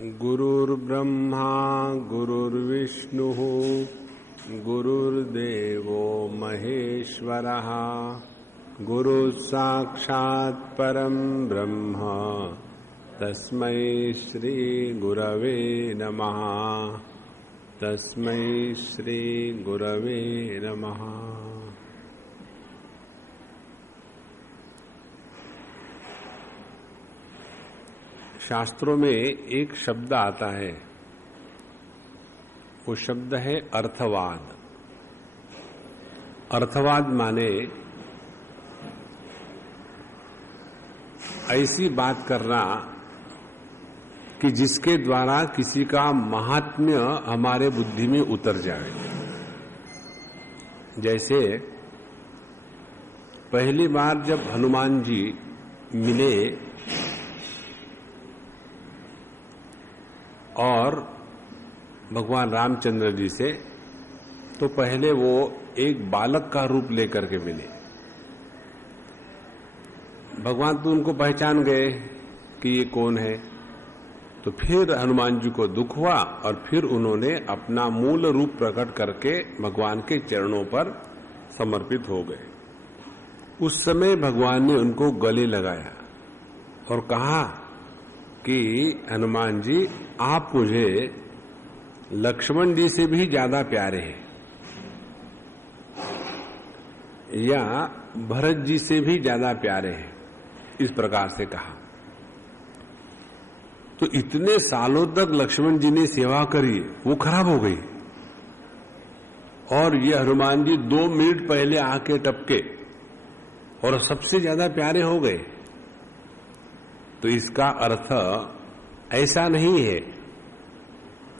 गुरुर्ब्रह्मा गुरुर्विष्णुः गुरुर्देवो महेश्वरः गुरुसाक्षात् परं ब्रह्म तस्मै श्री गुरवे नमः। तस्मै श्री गुरवे नमः। शास्त्रों में एक शब्द आता है, वो शब्द है अर्थवाद। अर्थवाद माने ऐसी बात करना कि जिसके द्वारा किसी का महात्म्य हमारे बुद्धि में उतर जाए। जैसे पहली बार जब हनुमान जी मिले और भगवान रामचंद्र जी से, तो पहले वो एक बालक का रूप लेकर के मिले। भगवान तो उनको पहचान गए कि ये कौन है, तो फिर हनुमान जी को दुख हुआ और फिर उन्होंने अपना मूल रूप प्रकट करके भगवान के चरणों पर समर्पित हो गए। उस समय भगवान ने उनको गले लगाया और कहा कि हनुमान जी, आप मुझे लक्ष्मण जी से भी ज्यादा प्यारे हैं, या भरत जी से भी ज्यादा प्यारे हैं, इस प्रकार से कहा। तो इतने सालों तक लक्ष्मण जी ने सेवा करी, वो खराब हो गई और ये हनुमान जी 2 मिनट पहले आके टपके और सबसे ज्यादा प्यारे हो गए। तो इसका अर्थ ऐसा नहीं है,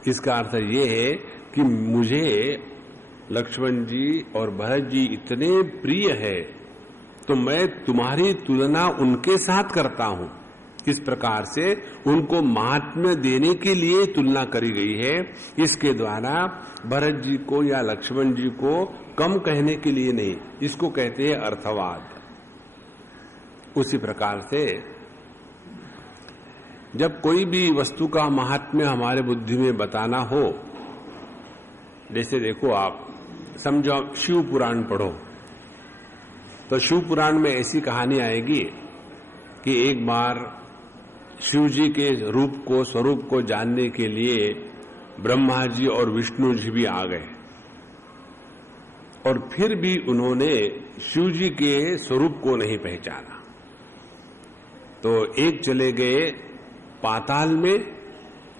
इसका अर्थ ये है कि मुझे लक्ष्मण जी और भरत जी इतने प्रिय है तो मैं तुम्हारी तुलना उनके साथ करता हूं। इस प्रकार से उनको महात्म्य देने के लिए तुलना करी गई है। इसके द्वारा भरत जी को या लक्ष्मण जी को कम कहने के लिए नहीं, इसको कहते हैं अर्थवाद। उसी प्रकार से जब कोई भी वस्तु का महात्म्य हमारे बुद्धि में बताना हो, जैसे देखो आप समझो शिव पुराण पढ़ो, तो शिव पुराण में ऐसी कहानी आएगी कि एक बार शिव जी के रूप को, स्वरूप को जानने के लिए ब्रह्मा जी और विष्णु जी भी आ गए और फिर भी उन्होंने शिव जी के स्वरूप को नहीं पहचाना। तो एक चले गए पाताल में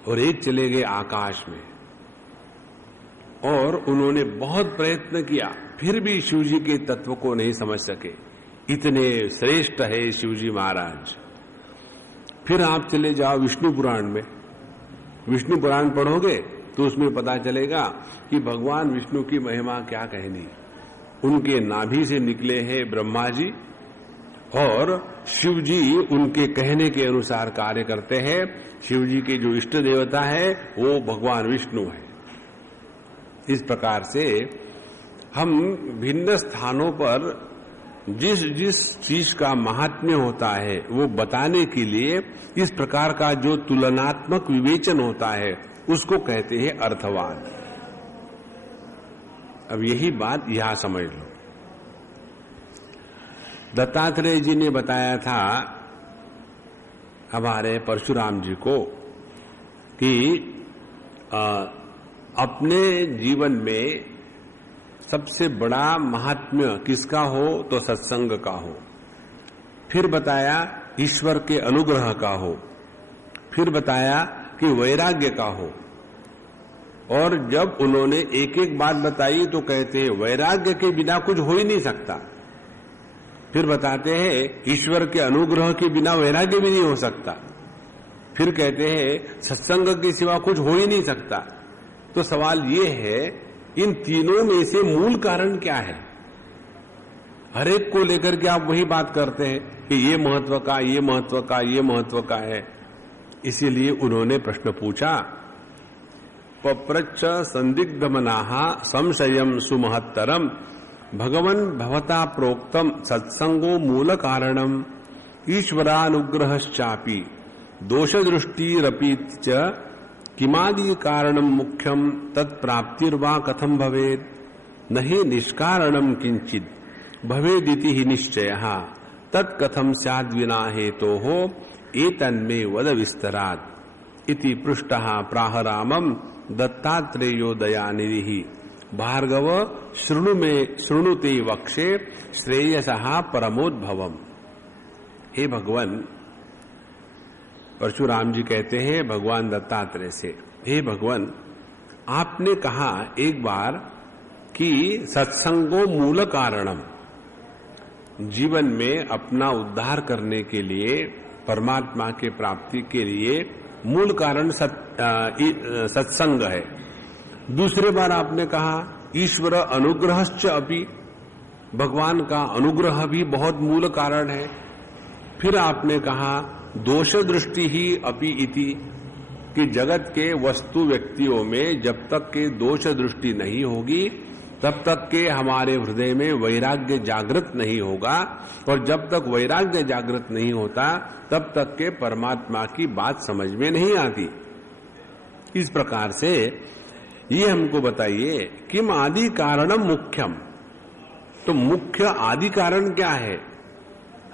और एक चले गए आकाश में, और उन्होंने बहुत प्रयत्न किया, फिर भी शिवजी के तत्व को नहीं समझ सके। इतने श्रेष्ठ है शिवजी महाराज। फिर आप चले जाओ विष्णु पुराण में, विष्णु पुराण पढ़ोगे तो उसमें पता चलेगा कि भगवान विष्णु की महिमा क्या कहनी। उनके नाभि से निकले हैं ब्रह्मा जी और शिव जी उनके कहने के अनुसार कार्य करते हैं। शिव जी के जो इष्ट देवता है वो भगवान विष्णु है। इस प्रकार से हम भिन्न स्थानों पर जिस जिस चीज का महात्म्य होता है वो बताने के लिए इस प्रकार का जो तुलनात्मक विवेचन होता है उसको कहते हैं अर्थवाद। अब यही बात यहां समझ लो। दत्तात्रेय जी ने बताया था हमारे परशुराम जी को कि अपने जीवन में सबसे बड़ा महात्म्य किसका हो तो सत्संग का हो। फिर बताया ईश्वर के अनुग्रह का हो। फिर बताया कि वैराग्य का हो। और जब उन्होंने एक एक बात बताई तो कहते हैं वैराग्य के बिना कुछ हो ही नहीं सकता। फिर बताते हैं ईश्वर के अनुग्रह के बिना वैराग्य भी नहीं हो सकता। फिर कहते हैं सत्संग के सिवा कुछ हो ही नहीं सकता। तो सवाल ये है, इन तीनों में से मूल कारण क्या है? हर एक को लेकर के आप वही बात करते हैं कि ये महत्व का, ये महत्व का, ये महत्व का है। इसीलिए उन्होंने प्रश्न पूछा, पप्रच्छ संदिग्धमनाः संशयम सुमहत्तरम भगवन् भवता प्रोक्तम सत्संगो मूल कारणम ईश्वरानुग्रहश्चापि दोष दृष्टिरपि च किमादि कारणम मुख्यम तत्प्राप्तिर्वा कथम भवेद न हि निष्कारणम किंचित भवेदिति ही निश्चयः तत्कथम स्याद् विना हेतोः एतन्मे वद विस्तरात् इति पृष्टः प्राह रामम दत्तात्रेयो दयानिधिः भार्गव शृणुते वक्षे श्रेयसः परमोद्भवम्। हे भगवान, परशुराम जी कहते हैं भगवान दत्तात्रेय से, हे भगवान, आपने कहा एक बार कि सत्संगो मूल कारणम, जीवन में अपना उद्धार करने के लिए, परमात्मा के प्राप्ति के लिए मूल कारण सत्संग है। दूसरे बार आपने कहा ईश्वर अनुग्रहश्च अपि, भगवान का अनुग्रह भी बहुत मूल कारण है। फिर आपने कहा दोष दृष्टि ही अपि इति, कि जगत के वस्तु व्यक्तियों में जब तक के दोष दृष्टि नहीं होगी तब तक के हमारे हृदय में वैराग्य जागृत नहीं होगा, और जब तक वैराग्य जागृत नहीं होता तब तक के परमात्मा की बात समझ में नहीं आती। इस प्रकार से ये हमको बताइए किम आदि कारणम मुख्यम, तो मुख्य आदि कारण क्या है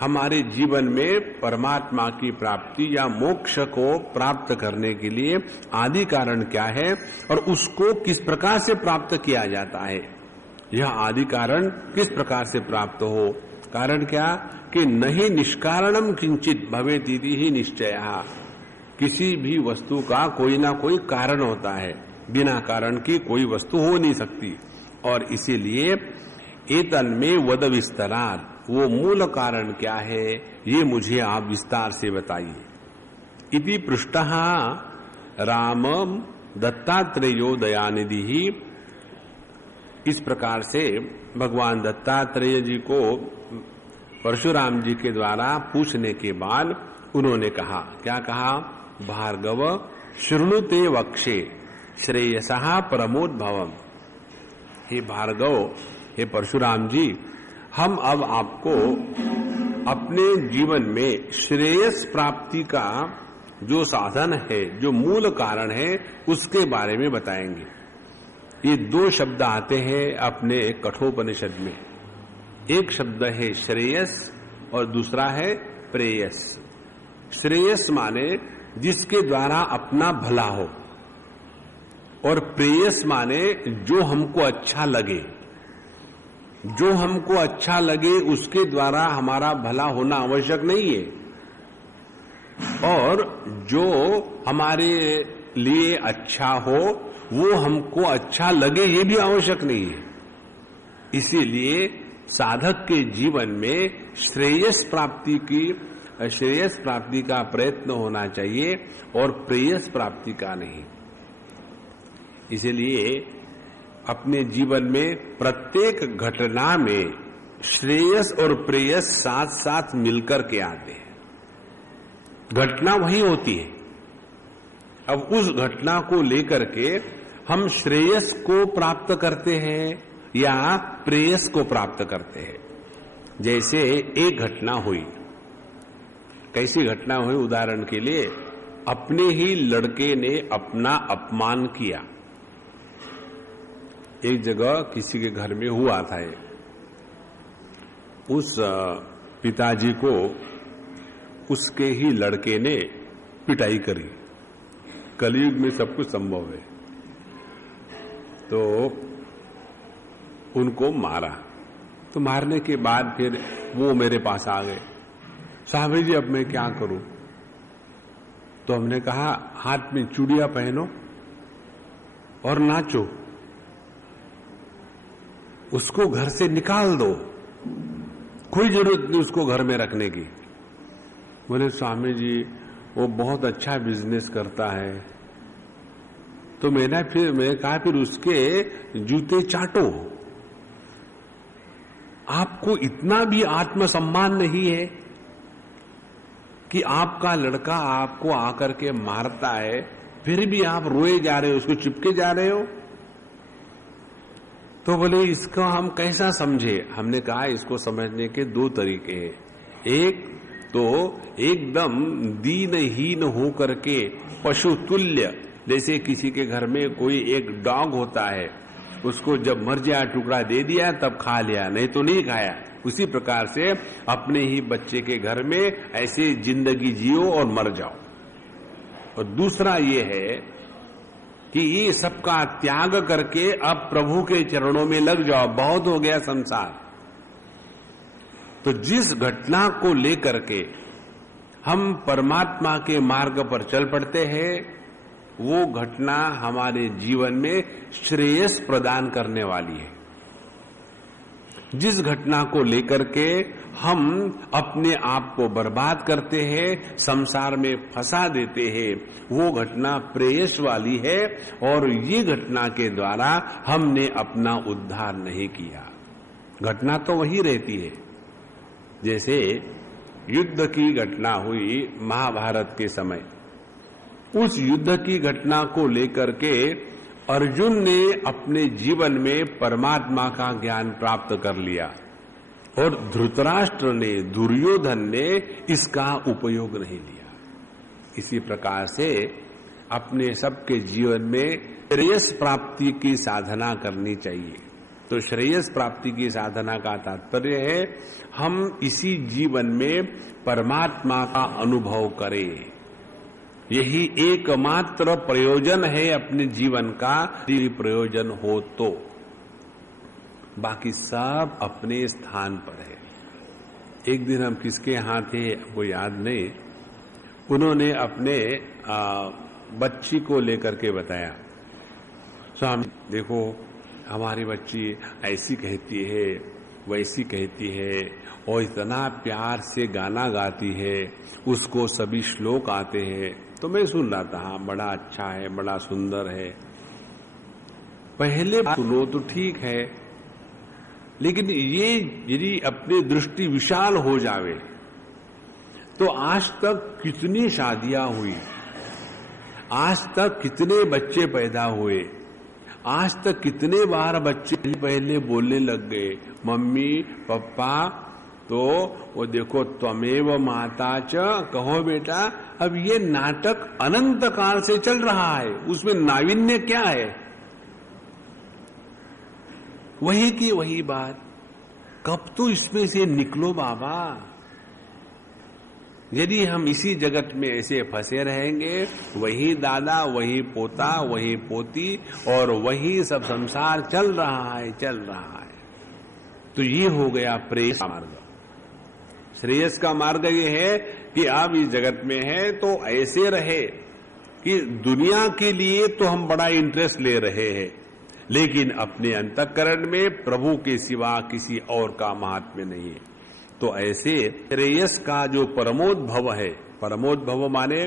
हमारे जीवन में परमात्मा की प्राप्ति या मोक्ष को प्राप्त करने के लिए? आदि कारण क्या है और उसको किस प्रकार से प्राप्त किया जाता है? यह आदि कारण किस प्रकार से प्राप्त हो? कारण क्या कि नहीं निष्कारणम किंचित भवेदिति ही निश्चयः, किसी भी वस्तु का कोई ना कोई कारण होता है, बिना कारण की कोई वस्तु हो नहीं सकती। और इसीलिए एतन्मे वद विस्तरात्, वो मूल कारण क्या है ये मुझे आप विस्तार से बताइए। इति पृष्टः रामम दत्तात्रेयो दयानिधि, इस प्रकार से भगवान दत्तात्रेय जी को परशुराम जी के द्वारा पूछने के बाद उन्होंने कहा, क्या कहा? भार्गव शृणुते वक्षे श्रेयसः परमोद्भवम्। हे भार्गव, हे परशुराम जी, हम अब आपको अपने जीवन में श्रेयस प्राप्ति का जो साधन है, जो मूल कारण है, उसके बारे में बताएंगे। ये दो शब्द आते हैं अपने कठोपनिषद में, एक शब्द है श्रेयस और दूसरा है प्रेयस। श्रेयस माने जिसके द्वारा अपना भला हो, और प्रेयस माने जो हमको अच्छा लगे। जो हमको अच्छा लगे उसके द्वारा हमारा भला होना आवश्यक नहीं है, और जो हमारे लिए अच्छा हो वो हमको अच्छा लगे ये भी आवश्यक नहीं है। इसीलिए साधक के जीवन में श्रेयस प्राप्ति का प्रयत्न होना चाहिए और प्रेयस प्राप्ति का नहीं। इसलिए अपने जीवन में प्रत्येक घटना में श्रेयस और प्रेयस साथ साथ मिलकर के आते हैं। घटना वही होती है, अब उस घटना को लेकर के हम श्रेयस को प्राप्त करते हैं या प्रेयस को प्राप्त करते हैं। जैसे एक घटना हुई, कैसी घटना हुई? उदाहरण के लिए अपने ही लड़के ने अपना अपमान किया। एक जगह किसी के घर में हुआ था, उस पिताजी को उसके ही लड़के ने पिटाई करी। कलयुग में सब कुछ संभव है। तो उनको मारा, तो मारने के बाद फिर वो मेरे पास आ गए, साहब जी अब मैं क्या करूं? तो हमने कहा हाथ में चूड़ियां पहनो और नाचो, उसको घर से निकाल दो, कोई जरूरत नहीं उसको घर में रखने की। बोले स्वामी जी वो बहुत अच्छा बिजनेस करता है। तो मैंने कहा फिर उसके जूते चाटो। आपको इतना भी आत्मसम्मान नहीं है कि आपका लड़का आपको आकर के मारता है, फिर भी आप रोए जा रहे हो, उसको चिपके जा रहे हो। तो बोले इसको हम कैसा समझे? हमने कहा इसको समझने के दो तरीके हैं। एक तो एकदम दीनहीन होकर के पशु तुल्य जैसे किसी के घर में कोई एक डॉग होता है, उसको जब मर जाए टुकड़ा दे दिया तब खा लिया, नहीं तो नहीं खाया। उसी प्रकार से अपने ही बच्चे के घर में ऐसे जिंदगी जियो और मर जाओ। और दूसरा ये है कि ये सबका त्याग करके अब प्रभु के चरणों में लग जाओ, बहुत हो गया संसार। तो जिस घटना को लेकर के हम परमात्मा के मार्ग पर चल पड़ते हैं, वो घटना हमारे जीवन में श्रेयस प्रदान करने वाली है। जिस घटना को लेकर के हम अपने आप को बर्बाद करते हैं, संसार में फंसा देते हैं, वो घटना प्रेयस वाली है और ये घटना के द्वारा हमने अपना उद्धार नहीं किया। घटना तो वही रहती है। जैसे युद्ध की घटना हुई महाभारत के समय, उस युद्ध की घटना को लेकर के अर्जुन ने अपने जीवन में परमात्मा का ज्ञान प्राप्त कर लिया और धृतराष्ट्र ने, दुर्योधन ने इसका उपयोग नहीं लिया। इसी प्रकार से अपने सबके जीवन में श्रेयस प्राप्ति की साधना करनी चाहिए। तो श्रेयस प्राप्ति की साधना का तात्पर्य है हम इसी जीवन में परमात्मा का अनुभव करें। यही एकमात्र प्रयोजन है अपने जीवन का। यदि प्रयोजन हो तो बाकी सब अपने स्थान पर है। एक दिन हम किसके यहाँ थे वो याद नहीं, उन्होंने अपने बच्ची को लेकर के बताया, स्वामी देखो हमारी बच्ची ऐसी कहती है, वैसी कहती है और इतना प्यार से गाना गाती है, उसको सभी श्लोक आते हैं। तो मैं सुन रहा था, हाँ बड़ा अच्छा है, बड़ा सुंदर है। पहले सुनो तो ठीक है, लेकिन ये यदि अपनी दृष्टि विशाल हो जावे तो आज तक कितनी शादियां हुई, आज तक कितने बच्चे पैदा हुए, आज तक कितने बार बच्चे पहले बोलने लग गए मम्मी पापा, तो वो देखो त्वमेव माता च, कहो बेटा। अब ये नाटक अनंत काल से चल रहा है, उसमें नाविन्य क्या है? वही की वही बात। कब तो इसमें से निकलो बाबा। यदि हम इसी जगत में ऐसे फंसे रहेंगे, वही दादा, वही पोता, वही पोती और वही सब संसार चल रहा है, चल रहा है। तो ये हो गया प्रेयस का मार्ग। श्रेयस का मार्ग ये है कि आप इस जगत में है तो ऐसे रहे कि दुनिया के लिए तो हम बड़ा इंटरेस्ट ले रहे हैं, लेकिन अपने अंतःकरण में प्रभु के सिवा किसी और का महात्म्य नहीं है। तो ऐसे श्रेयस का जो परमोद्भव है, परमोद्भव माने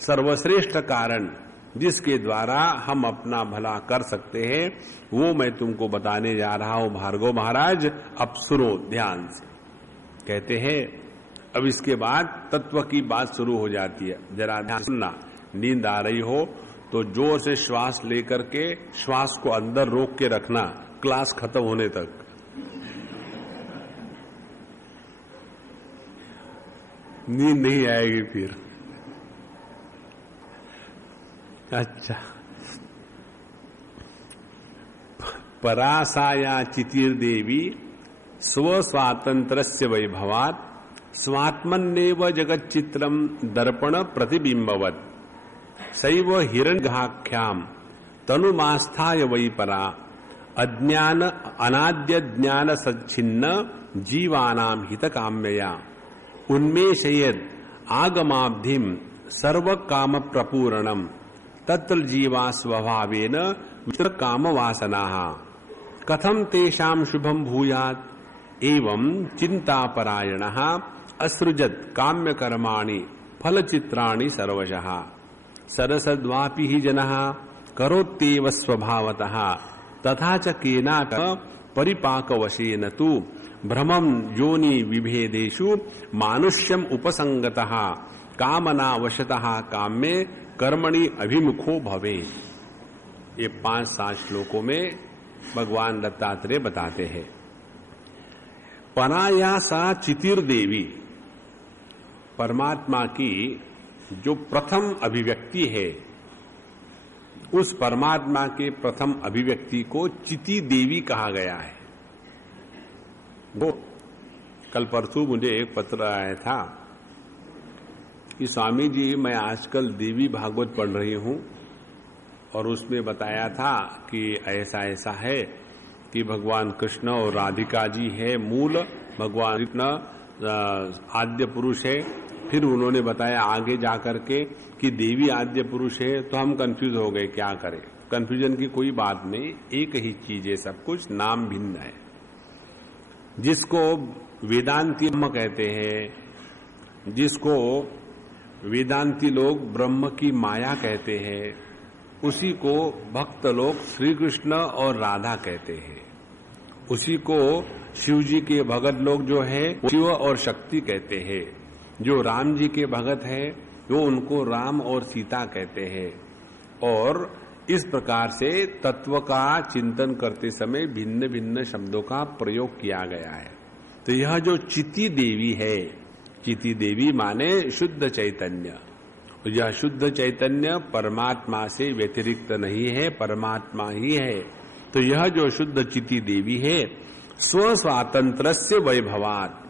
सर्वश्रेष्ठ कारण, जिसके द्वारा हम अपना भला कर सकते हैं, वो मैं तुमको बताने जा रहा हूं भार्गव महाराज। अब सुनो ध्यान से। कहते हैं अब इसके बाद तत्व की बात शुरू हो जाती है। जरा ध्यान सुनना। नींद आ रही हो तो जोर से श्वास लेकर के श्वास को अंदर रोक के रखना क्लास खत्म होने तक। नींद नहीं आएगी फिर। अच्छा। परासाया चितिर्देवी स्वस्वातंत्रस्य वैभवात् स्वात्मन्नेव जगच्चित्रम दर्पण प्रतिबिंबवत् सैव हिरण्यघाख्याम तनुमास्थाय वै परा अज्ञान अनाद्य ज्ञान सच्छिन्न जीवानाम हितकाम्यया उन्मेषयेद आगमाब्धिम सर्व काम प्रपूरणम तत्र जीवा स्वभावेन वितर काम वासनाः कथम तेषाम शुभम भूयात् एवं चिंतापरायणः असृजत काम्य कर्माणि फलचित्राणि सर्वशः सरसद्वापि हि जनः करोत्येव स्वभावतः तथा च केनाट परिपाकवशेन तु भ्रमं योनि विभेदेषु मानुष्यम उपसंगतः कामनावशतः काम्ये कर्मणि अभिमुखो भवे। ये 5-7 श्लोकों में भगवान दत्तात्रेय बताते हैं। परायासा चितिर्देवी, परमात्मा की जो प्रथम अभिव्यक्ति है उस परमात्मा के प्रथम अभिव्यक्ति को चिति देवी कहा गया है। वो कल परसों मुझे एक पत्र आया था कि स्वामी जी मैं आजकल देवी भागवत पढ़ रही हूं और उसमें बताया था कि ऐसा ऐसा है कि भगवान कृष्ण और राधिका जी है मूल, भगवान कृष्ण आद्य पुरुष है। फिर उन्होंने बताया आगे जाकर के कि देवी आद्य पुरुष है, तो हम कंफ्यूज हो गए क्या करें। कंफ्यूजन की कोई बात नहीं, एक ही चीज है, सब कुछ नाम भिन्न है। जिसको वेदांती ब्रह्म कहते हैं, जिसको वेदांती लोग ब्रह्म की माया कहते हैं, उसी को भक्त लोग श्री कृष्ण और राधा कहते हैं। उसी को शिव जी के भगत लोग जो है शिव और शक्ति कहते हैं। जो राम जी के भगत है वो उनको राम और सीता कहते हैं। और इस प्रकार से तत्व का चिंतन करते समय भिन्न भिन्न शब्दों का प्रयोग किया गया है। तो यह जो चिति देवी है, चिति देवी माने शुद्ध चैतन्य, यह शुद्ध चैतन्य परमात्मा से व्यतिरिक्त नहीं है, परमात्मा ही है। तो यह जो शुद्ध चिति देवी है स्व स्वातंत्रस्य वैभवात्,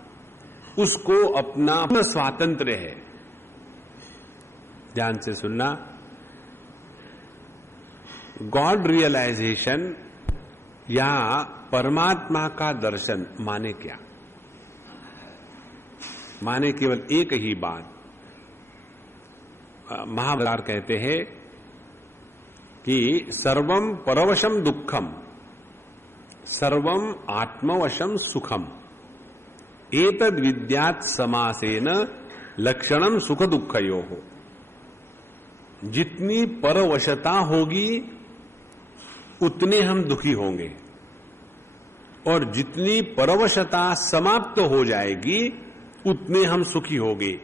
उसको अपना स्वातंत्र है। ध्यान से सुनना, गॉड रियलाइजेशन या परमात्मा का दर्शन माने क्या? माने केवल एक ही बात। महाभारत कहते हैं कि सर्वम परवशम दुखम सर्वम आत्मवशम सुखम एतद विद्यात् समासेन लक्षणम सुख दुःखयोः। जितनी परवशता होगी उतने हम दुखी होंगे, और जितनी परवशता समाप्त हो जाएगी उतने हम सुखी होंगे।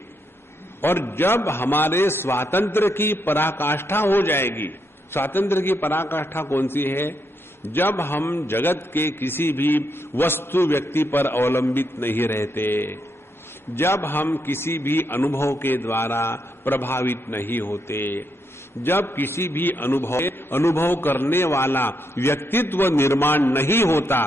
और जब हमारे स्वातंत्र की पराकाष्ठा हो जाएगी, स्वातंत्र की पराकाष्ठा कौन सी है? जब हम जगत के किसी भी वस्तु व्यक्ति पर अवलंबित नहीं रहते, जब हम किसी भी अनुभव के द्वारा प्रभावित नहीं होते, जब किसी भी अनुभव करने वाला व्यक्तित्व निर्माण नहीं होता,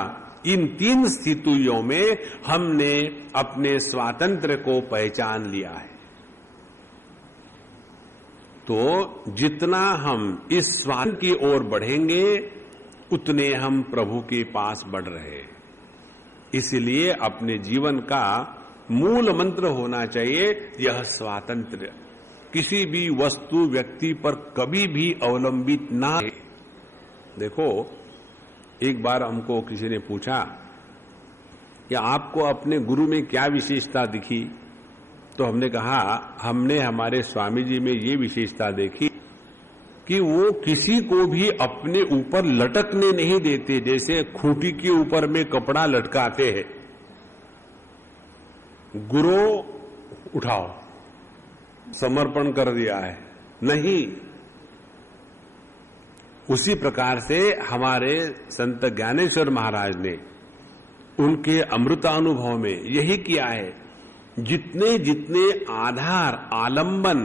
इन तीन स्थितियों में हमने अपने स्वातंत्र को पहचान लिया है। तो जितना हम इस स्वातंत्र की ओर बढ़ेंगे उतने हम प्रभु के पास बढ़ रहे। इसलिए अपने जीवन का मूल मंत्र होना चाहिए यह स्वातंत्र, किसी भी वस्तु व्यक्ति पर कभी भी अवलंबित ना रहे। देखो, एक बार हमको किसी ने पूछा कि आपको अपने गुरु में क्या विशेषता दिखी, तो हमने कहा हमने हमारे स्वामी जी में ये विशेषता देखी कि वो किसी को भी अपने ऊपर लटकने नहीं देते, जैसे खूंटी के ऊपर में कपड़ा लटकाते हैं। गुरु उठाओ, समर्पण कर दिया है, नहीं। उसी प्रकार से हमारे संत ज्ञानेश्वर महाराज ने उनके अमृतानुभव में यही किया है। जितने जितने आधार आलंबन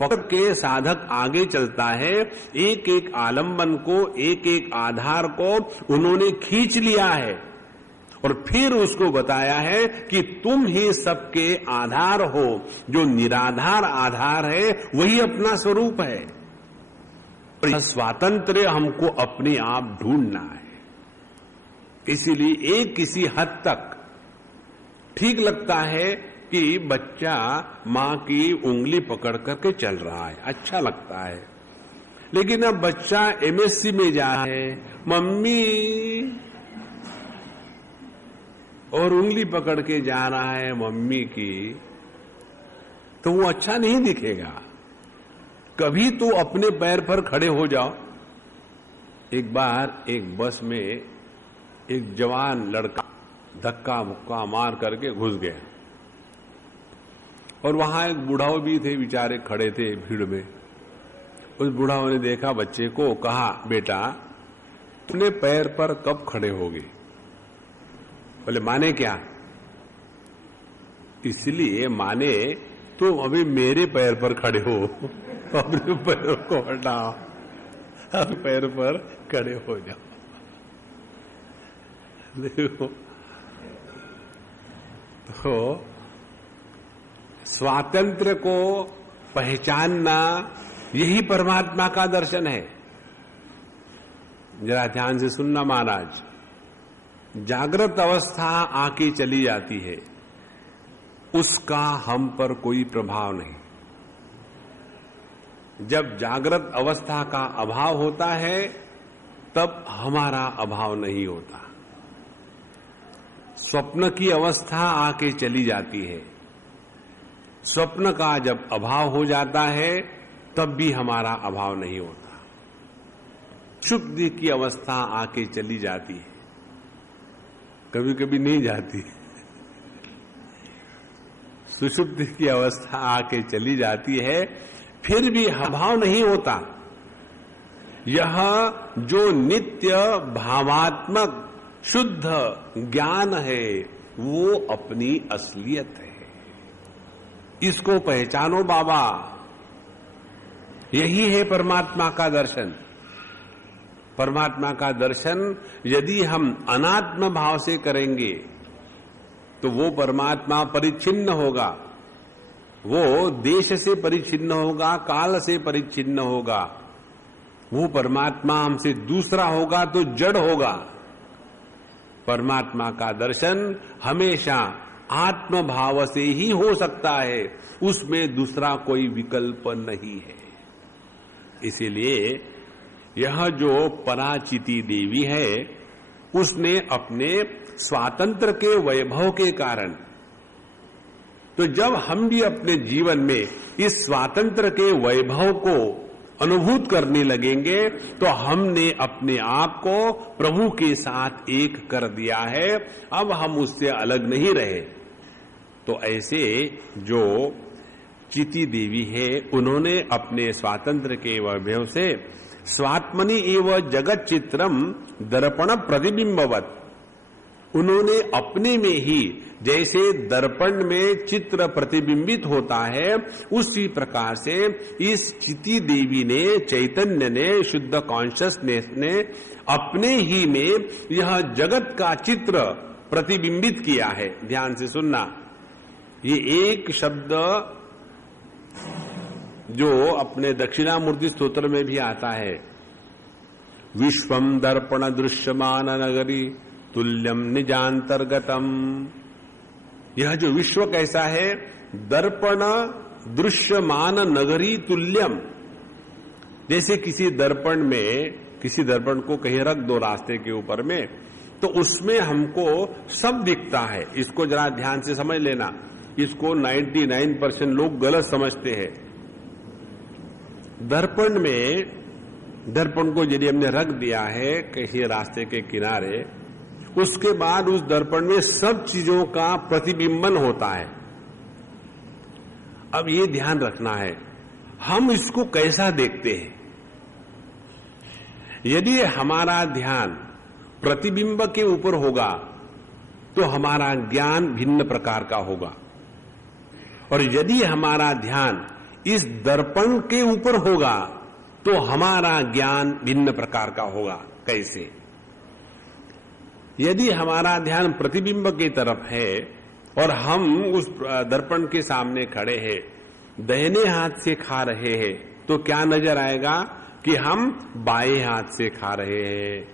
पकड़ के साधक आगे चलता है, एक एक आलंबन को, एक एक आधार को उन्होंने खींच लिया है और फिर उसको बताया है कि तुम ही सबके आधार हो। जो निराधार आधार है वही अपना स्वरूप है। स्वातंत्र हमको अपने आप ढूंढना है। इसीलिए एक किसी हद तक ठीक लगता है कि बच्चा मां की उंगली पकड़ करके चल रहा है, अच्छा लगता है। लेकिन अब बच्चा एमएससी में जा रहा है, मम्मी, और उंगली पकड़ के जा रहा है मम्मी की, तो वो अच्छा नहीं दिखेगा। कभी तो अपने पैर पर खड़े हो जाओ। एक बार एक बस में एक जवान लड़का धक्का मुक्का मार करके घुस गया और वहां एक बुढ़ाओ भी थे, बेचारे खड़े थे भीड़ में। उस बुढ़ाओ ने देखा बच्चे को, कहा बेटा अपने पैर पर कब खड़े होगे? बोले माने क्या? इसलिए माने तो अभी मेरे पैर पर खड़े हो, अपने पैरों को हटाओ। अब पैर पर खड़े हो जाओ। देखो, तो स्वातंत्र को पहचानना यही परमात्मा का दर्शन है। जरा ध्यान से सुनना महाराज, जागृत अवस्था आके चली जाती है, उसका हम पर कोई प्रभाव नहीं। जब जागृत अवस्था का अभाव होता है तब हमारा अभाव नहीं होता। स्वप्न की अवस्था आके चली जाती है, स्वप्न का जब अभाव हो जाता है तब भी हमारा अभाव नहीं होता। सुषुप्ति की अवस्था आके चली जाती है, कभी कभी नहीं जाती। सुषुप्ति की अवस्था आके चली जाती है, फिर भी अभाव नहीं होता। यह जो नित्य भावात्मक शुद्ध ज्ञान है वो अपनी असलियत है। इसको पहचानो बाबा, यही है परमात्मा का दर्शन। परमात्मा का दर्शन यदि हम अनात्म भाव से करेंगे तो वो परमात्मा परिच्छिन्न होगा, वो देश से परिच्छिन्न होगा, काल से परिच्छिन्न होगा। वो परमात्मा हमसे दूसरा होगा तो जड़ होगा। परमात्मा का दर्शन हमेशा आत्म भाव से ही हो सकता है, उसमें दूसरा कोई विकल्प नहीं है। इसीलिए यह जो पराचिति देवी है, उसने अपने स्वातंत्र के वैभव के कारण, तो जब हम भी अपने जीवन में इस स्वातंत्र के वैभव को अनुभूत करने लगेंगे तो हमने अपने आप को प्रभु के साथ एक कर दिया है, अब हम उससे अलग नहीं रहे। तो ऐसे जो चिति देवी है, उन्होंने अपने स्वातंत्र के वैभव से स्वात्मनि एव जगत चित्रम दर्पण प्रतिबिंबवत, उन्होंने अपने में ही जैसे दर्पण में चित्र प्रतिबिंबित होता है, उसी प्रकार से इस चिति देवी ने, चैतन्य ने, शुद्ध कॉन्शियसनेस ने अपने ही में यह जगत का चित्र प्रतिबिंबित किया है। ध्यान से सुनना, ये एक शब्द जो अपने दक्षिणामूर्ति स्तोत्र में भी आता है, विश्वम दर्पण दृश्यमान नगरी तुल्यम निजांतर्गतम। यह जो विश्व कैसा है, दर्पण दृश्यमान नगरी तुल्यम। जैसे किसी दर्पण में, किसी दर्पण को कहीं रख दो रास्ते के ऊपर में, तो उसमें हमको सब दिखता है। इसको जरा ध्यान से समझ लेना, इसको 99% लोग गलत समझते हैं। दर्पण में, दर्पण को यदि हमने रख दिया है किसी रास्ते के किनारे, उसके बाद उस दर्पण में सब चीजों का प्रतिबिंबन होता है। अब ये ध्यान रखना है, हम इसको कैसा देखते हैं। यदि हमारा ध्यान प्रतिबिंब के ऊपर होगा तो हमारा ज्ञान भिन्न प्रकार का होगा, और यदि हमारा ध्यान इस दर्पण के ऊपर होगा तो हमारा ज्ञान भिन्न प्रकार का होगा। कैसे? यदि हमारा ध्यान प्रतिबिंब की तरफ है और हम उस दर्पण के सामने खड़े हैं, दाहिने हाथ से खा रहे हैं, तो क्या नजर आएगा कि हम बाएं हाथ से खा रहे हैं।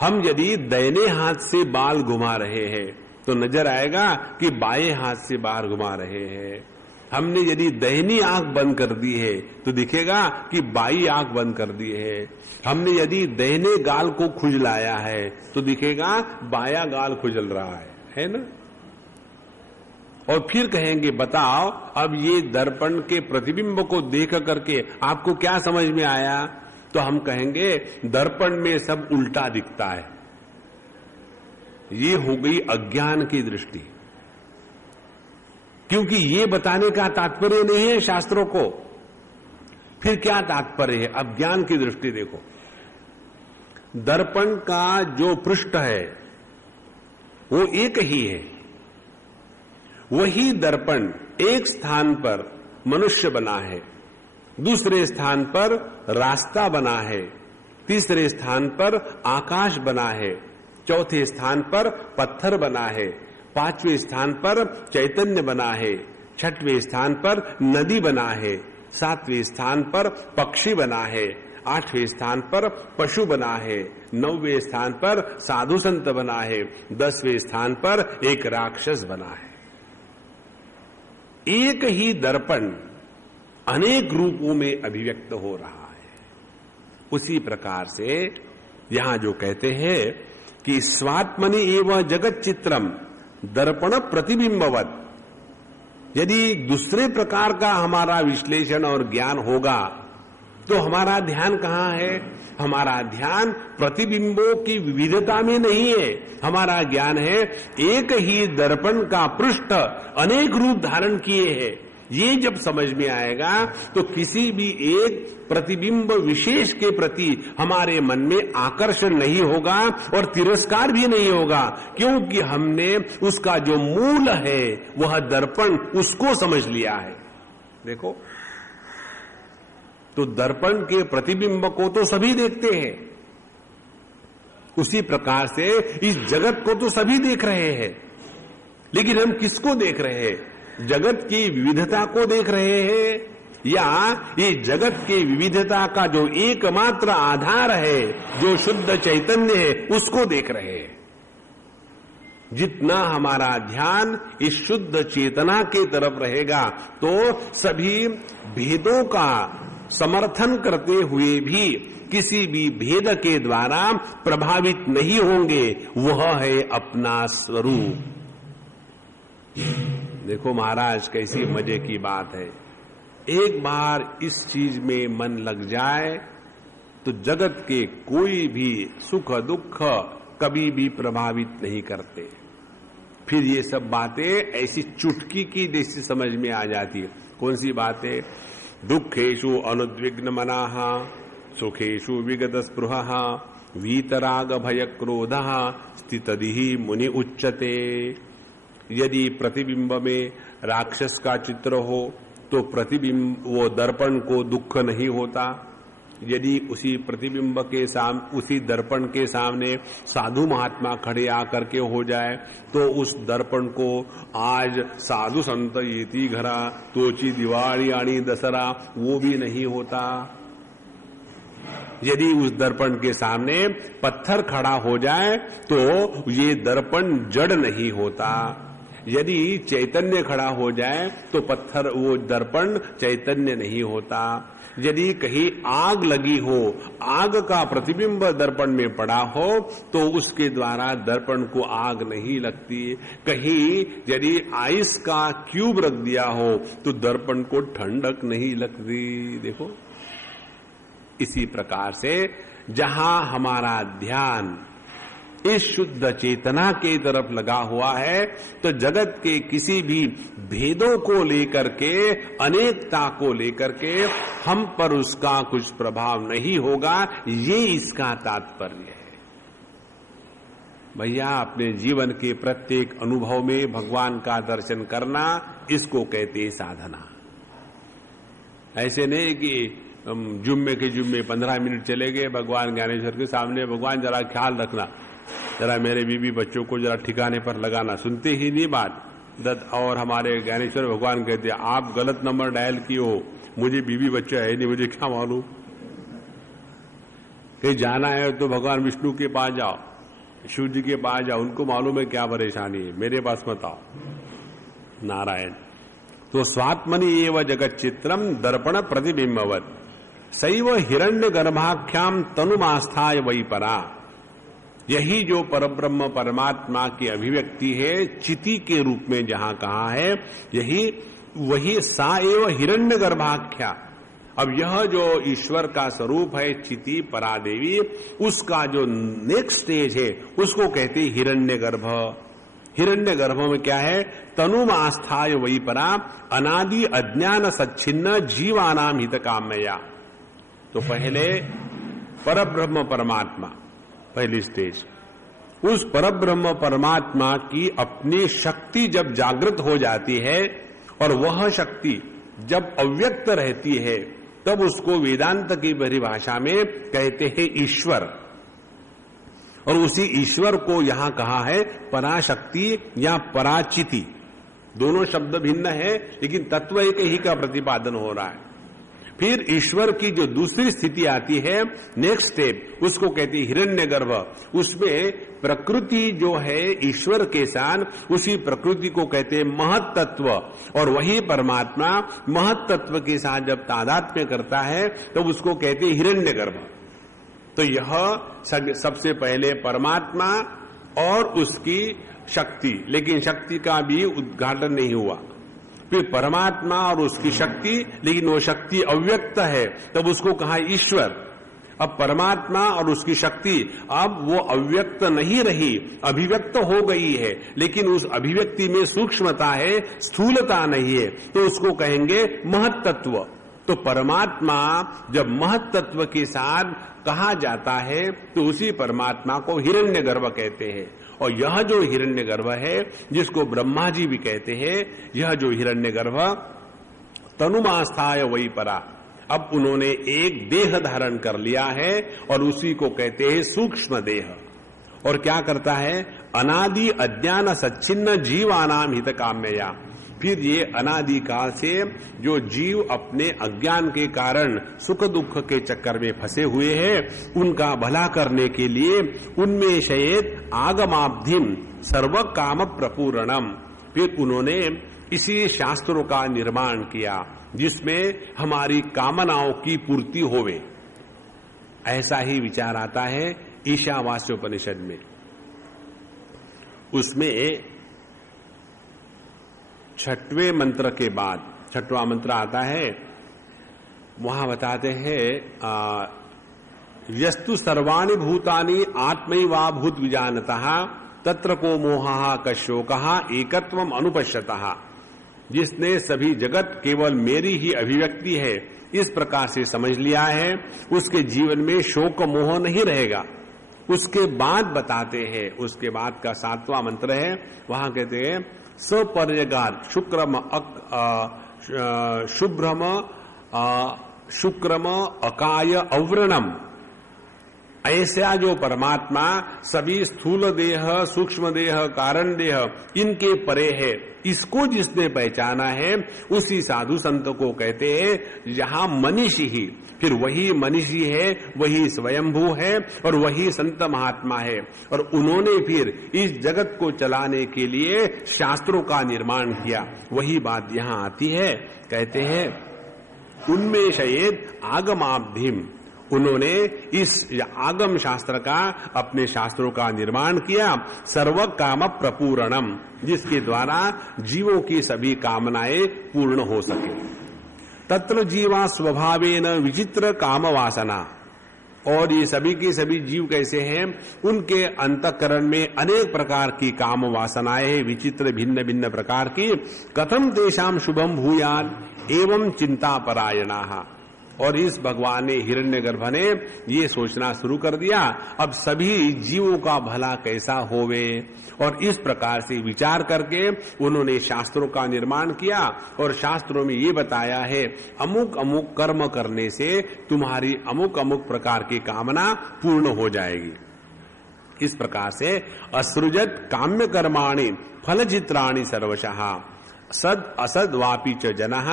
हम यदि दाहिने हाथ से बाल घुमा रहे हैं तो नजर आएगा कि बाएं हाथ से बाल घुमा रहे हैं। हमने यदि दाहिनी आंख बंद कर दी है तो दिखेगा कि बाई आंख बंद कर दी है। हमने यदि दाहिने गाल को खुजलाया है तो दिखेगा बाया गाल खुजल रहा है ना। और फिर कहेंगे बताओ अब ये दर्पण के प्रतिबिंब को देख करके आपको क्या समझ में आया? तो हम कहेंगे दर्पण में सब उल्टा दिखता है। ये हो गई अज्ञान की दृष्टि, क्योंकि ये बताने का तात्पर्य नहीं है शास्त्रों को। फिर क्या तात्पर्य है? अब ज्ञान की दृष्टि देखो, दर्पण का जो पृष्ठ है वो एक ही है। वही दर्पण एक स्थान पर मनुष्य बना है, दूसरे स्थान पर रास्ता बना है, तीसरे स्थान पर आकाश बना है, चौथे स्थान पर पत्थर बना है, पांचवें स्थान पर चैतन्य बना है, छठवें स्थान पर नदी बना है, सातवें स्थान पर पक्षी बना है, आठवें स्थान पर पशु बना है, नौवें स्थान पर साधु संत बना है, 10वें स्थान पर एक राक्षस बना है। एक ही दर्पण अनेक रूपों में अभिव्यक्त हो रहा है। उसी प्रकार से यहां जो कहते हैं कि स्वात्मनि एवं जगत चित्रम दर्पण प्रतिबिंबवत, यदि दूसरे प्रकार का हमारा विश्लेषण और ज्ञान होगा तो हमारा ध्यान कहां है? हमारा ध्यान प्रतिबिंबों की विविधता में नहीं है। हमारा ज्ञान है एक ही दर्पण का पृष्ठ अनेक रूप धारण किए हैं। ये जब समझ में आएगा तो किसी भी एक प्रतिबिंब विशेष के प्रति हमारे मन में आकर्षण नहीं होगा और तिरस्कार भी नहीं होगा, क्योंकि हमने उसका जो मूल है वह दर्पण उसको समझ लिया है। देखो, तो दर्पण के प्रतिबिंब को तो सभी देखते हैं, उसी प्रकार से इस जगत को तो सभी देख रहे हैं, लेकिन हम किसको देख रहे हैं? जगत की विविधता को देख रहे हैं या ये जगत की विविधता का जो एकमात्र आधार है, जो शुद्ध चैतन्य है, उसको देख रहे हैं? जितना हमारा ध्यान इस शुद्ध चेतना के तरफ रहेगा तो सभी भेदों का समर्थन करते हुए भी किसी भी भेद के द्वारा प्रभावित नहीं होंगे। वह है अपना स्वरूप। देखो महाराज, कैसी मजे की बात है। एक बार इस चीज में मन लग जाए तो जगत के कोई भी सुख दुख कभी भी प्रभावित नहीं करते। फिर ये सब बातें ऐसी चुटकी की जैसी समझ में आ जाती है। कौन सी बातें? दुखेषु अनुद्विग्न मनाः, सुखेषु विगत स्पृहः, वीतराग भय क्रोधः, स्थितदिहि मुनि उच्यते। यदि प्रतिबिंब में राक्षस का चित्र हो तो प्रतिबिंब वो दर्पण को दुख नहीं होता। यदि उसी प्रतिबिंब के सामने, उसी दर्पण के सामने साधु महात्मा खड़े आकर के हो जाए तो उस दर्पण को आज साधु संत येती घरा तोची दिवाळी आणि दसरा वो भी नहीं होता। यदि उस दर्पण के सामने पत्थर खड़ा हो जाए तो ये दर्पण जड़ नहीं होता। यदि चैतन्य खड़ा हो जाए तो पत्थर वो दर्पण चैतन्य नहीं होता। यदि कहीं आग लगी हो, आग का प्रतिबिंब दर्पण में पड़ा हो तो उसके द्वारा दर्पण को आग नहीं लगती। कहीं यदि आइस का क्यूब रख दिया हो तो दर्पण को ठंडक नहीं लगती। देखो, इसी प्रकार से जहां हमारा ध्यान इस शुद्ध चेतना के तरफ लगा हुआ है तो जगत के किसी भी भेदों को लेकर के, अनेकता को लेकर के हम पर उसका कुछ प्रभाव नहीं होगा। ये इसका तात्पर्य है। भैया, अपने जीवन के प्रत्येक अनुभव में भगवान का दर्शन करना, इसको कहते हैं साधना। ऐसे नहीं कि जुम्मे के जुम्मे 15 मिनट चले गए भगवान ज्ञानेश्वर के सामने, भगवान जरा ख्याल रखना, जरा मेरे बीवी बच्चों को जरा ठिकाने पर लगाना, सुनते ही नहीं बात। और हमारे ज्ञानेश्वर भगवान कहते हैं आप गलत नंबर डायल किए हो, मुझे बीवी बच्चे है नहीं, मुझे क्या मालूम। कहीं जाना है तो भगवान विष्णु के पास जाओ, शिव जी के पास जाओ, उनको मालूम है क्या परेशानी है, मेरे पास मत आओ। नारायण। तो स्वात्मनि एव जगत चित्रम दर्पण प्रतिबिंबवत सैव हिरण्य गर्भाख्याम तनुमास्थाय वही परा। यही जो परब्रह्म परमात्मा की अभिव्यक्ति है चिति के रूप में जहां कहा है, यही वही सा एव हिरण्य गर्भाख्या। अब यह जो ईश्वर का स्वरूप है चिति परादेवी, उसका जो नेक्स्ट स्टेज है उसको कहते हिरण्य गर्भ। हिरण्य गर्भ में क्या है? तनुम आस्थाय वही परा अनादि अज्ञान सच्छिन्न जीवानाम हित कामया। तो पहले परब्रह्म परमात्मा, पहली स्टेज, उस परब्रह्म परमात्मा की अपनी शक्ति जब जागृत हो जाती है और वह शक्ति जब अव्यक्त रहती है तब उसको वेदांत की परिभाषा में कहते हैं ईश्वर। और उसी ईश्वर को यहां कहा है पराशक्ति या पराचिति। दोनों शब्द भिन्न है, लेकिन तत्व एक ही का प्रतिपादन हो रहा है। फिर ईश्वर की जो दूसरी स्थिति आती है, नेक्स्ट स्टेप, उसको कहती है हिरण्यगर्भ। उसमें प्रकृति जो है ईश्वर के साथ, उसी प्रकृति को कहते हैं महत तत्व। और वही परमात्मा महत तत्व के साथ जब तादात्म्य करता है तो उसको कहते हैं हिरण्यगर्भ। तो यह सबसे पहले परमात्मा और उसकी शक्ति, लेकिन शक्ति का भी उद्घाटन नहीं हुआ। फिर परमात्मा और उसकी शक्ति, लेकिन वो शक्ति अव्यक्त है, तब उसको कहा ईश्वर। अब परमात्मा और उसकी शक्ति अब वो अव्यक्त नहीं रही, अभिव्यक्त हो गई है, लेकिन उस अभिव्यक्ति में सूक्ष्मता है, स्थूलता नहीं है, तो उसको कहेंगे महत तत्व। तो परमात्मा जब महत तत्व के साथ कहा जाता है तो उसी परमात्मा को हिरण्यगर्भ कहते हैं। और यह जो हिरण्यगर्भ है, जिसको ब्रह्मा जी भी कहते हैं, यह जो हिरण्यगर्भ तनुमास्थाय वही परा, अब उन्होंने एक देह धारण कर लिया है और उसी को कहते हैं सूक्ष्म देह। और क्या करता है, अनादि अज्ञान सच्चिन्न जीवानाम हित काम्यया। फिर ये अनादि काल से जो जीव अपने अज्ञान के कारण सुख दुख के चक्कर में फंसे हुए हैं, उनका भला करने के लिए उनमें शयेत आगमाब्धिम सर्व काम प्रपूरणम। फिर उन्होंने इसी शास्त्रों का निर्माण किया जिसमें हमारी कामनाओं की पूर्ति होवे। ऐसा ही विचार आता है ईशावास्योपनिषद में। उसमें 6वें मंत्र के बाद 6वां मंत्र आता है, वहां बताते हैं यस्तु सर्वाणि भूतानि आत्मैवा भूत विजानतः तत्र को मोहः कशोकः एकत्वम अनुपश्यतः। जिसने सभी जगत केवल मेरी ही अभिव्यक्ति है इस प्रकार से समझ लिया है, उसके जीवन में शोक मोह नहीं रहेगा। उसके बाद बताते हैं, उसके बाद का 7वां मंत्र है, वहां कहते हैं सपर्यगार शुक्रम अकाय अव्रणम। ऐसा जो परमात्मा सभी स्थूल देह, सूक्ष्म देह, कारण देह इनके परे है, इसको जिसने पहचाना है उसी साधु संत को कहते हैं जहां मनीषी ही। फिर वही मनीषी है, वही स्वयंभू है और वही संत महात्मा है। और उन्होंने फिर इस जगत को चलाने के लिए शास्त्रों का निर्माण किया। वही बात यहां आती है, कहते हैं उनमें शयेद आगमाब्धिम। उन्होंने इस आगम शास्त्र का, अपने शास्त्रों का निर्माण किया, सर्व काम प्रपूरणम, जिसके द्वारा जीवों की सभी कामनाएं पूर्ण हो सके। तत्र जीवा स्वभावेन विचित्र काम वासना। और ये सभी के सभी जीव कैसे हैं, उनके अंतःकरण में अनेक प्रकार की काम वासनाएं हैं, विचित्र भिन्न भिन्न प्रकार की। कथम तेषाम शुभम भूयात् एवं चिंता परायणाः। और इस भगवान ने, हिरण्यगर्भ ने ये सोचना शुरू कर दिया, अब सभी जीवों का भला कैसा होवे। और इस प्रकार से विचार करके उन्होंने शास्त्रों का निर्माण किया। और शास्त्रों में ये बताया है अमुक अमुक कर्म करने से तुम्हारी अमुक अमुक प्रकार की कामना पूर्ण हो जाएगी। इस प्रकार से असृजत काम्य कर्माणि फल चित्राणि सर्वशः सद असद वापि च जनः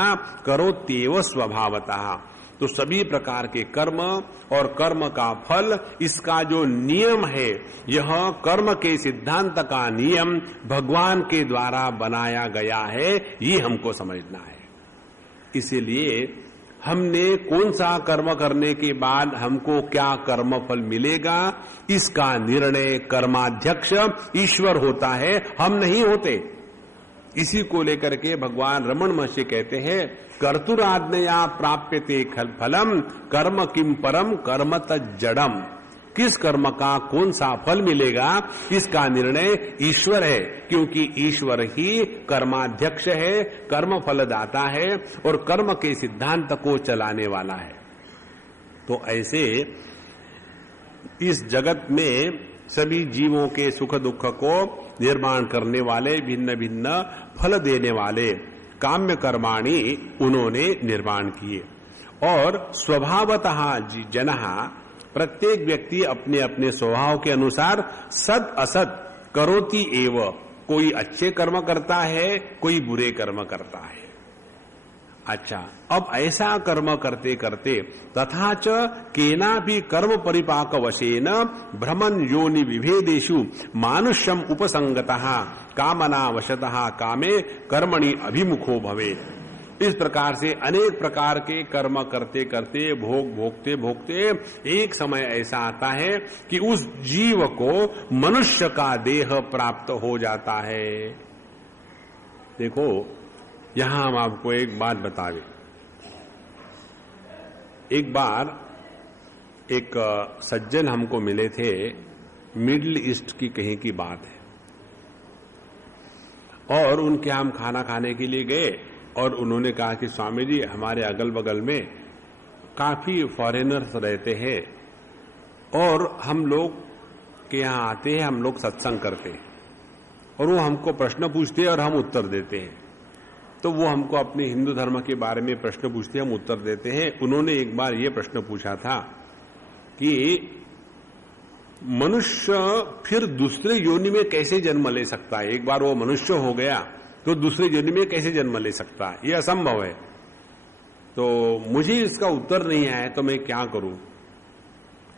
करोत्येव स्वभावतः। तो सभी प्रकार के कर्म और कर्म का फल, इसका जो नियम है, यह कर्म के सिद्धांत का नियम भगवान के द्वारा बनाया गया है, ये हमको समझना है। इसीलिए हमने कौन सा कर्म करने के बाद हमको क्या कर्म फल मिलेगा, इसका निर्णय कर्माध्यक्ष ईश्वर होता है, हम नहीं होते। इसी को लेकर के भगवान रमण महर्षि कहते हैं कर्तुराज्ञया प्राप्यते फलम कर्म किम परम कर्म तज्जड़म। किस कर्म का कौन सा फल मिलेगा, इसका निर्णय ईश्वर है, क्योंकि ईश्वर ही कर्माध्यक्ष है, कर्म फलदाता है और कर्म के सिद्धांत को चलाने वाला है। तो ऐसे इस जगत में सभी जीवों के सुख दुख को निर्माण करने वाले, भिन्न भिन्न फल देने वाले काम्य कर्माणि उन्होंने निर्माण किए। और स्वभावतः जनः, प्रत्येक व्यक्ति अपने अपने स्वभाव के अनुसार सद असत करोति एव, कोई अच्छे कर्म करता है, कोई बुरे कर्म करता है। अच्छा, अब ऐसा कर्म करते करते तथा च केनापि कर्म परिपाक वशेन भ्रमन् योनि विभेदेषु मानुष्यम उपसंगतः कामना वशतः कामे कर्मणि अभिमुखो भवेत्। इस प्रकार से अनेक प्रकार के कर्म करते करते भोगते भोगते एक समय ऐसा आता है कि उस जीव को मनुष्य का देह प्राप्त हो जाता है। देखो, यहां हम आपको एक बात बतावे। एक बार एक सज्जन हमको मिले थे, मिडिल ईस्ट की कहीं की बात है, और उनके हम खाना खाने के लिए गए और उन्होंने कहा कि स्वामी जी, हमारे अगल बगल में काफी फॉरेनर्स रहते हैं और हम लोग के यहाँ आते हैं, हम लोग सत्संग करते हैं और वो हमको प्रश्न पूछते हैं और हम उत्तर देते हैं। तो वो हमको अपने हिंदू धर्म के बारे में प्रश्न पूछते हैं, हम उत्तर देते हैं। उन्होंने एक बार ये प्रश्न पूछा था कि मनुष्य फिर दूसरे योनि में कैसे जन्म ले सकता है? एक बार वो मनुष्य हो गया तो दूसरे योनि में कैसे जन्म ले सकता है? ये असंभव है। तो मुझे इसका उत्तर नहीं आया तो मैं क्या करूं?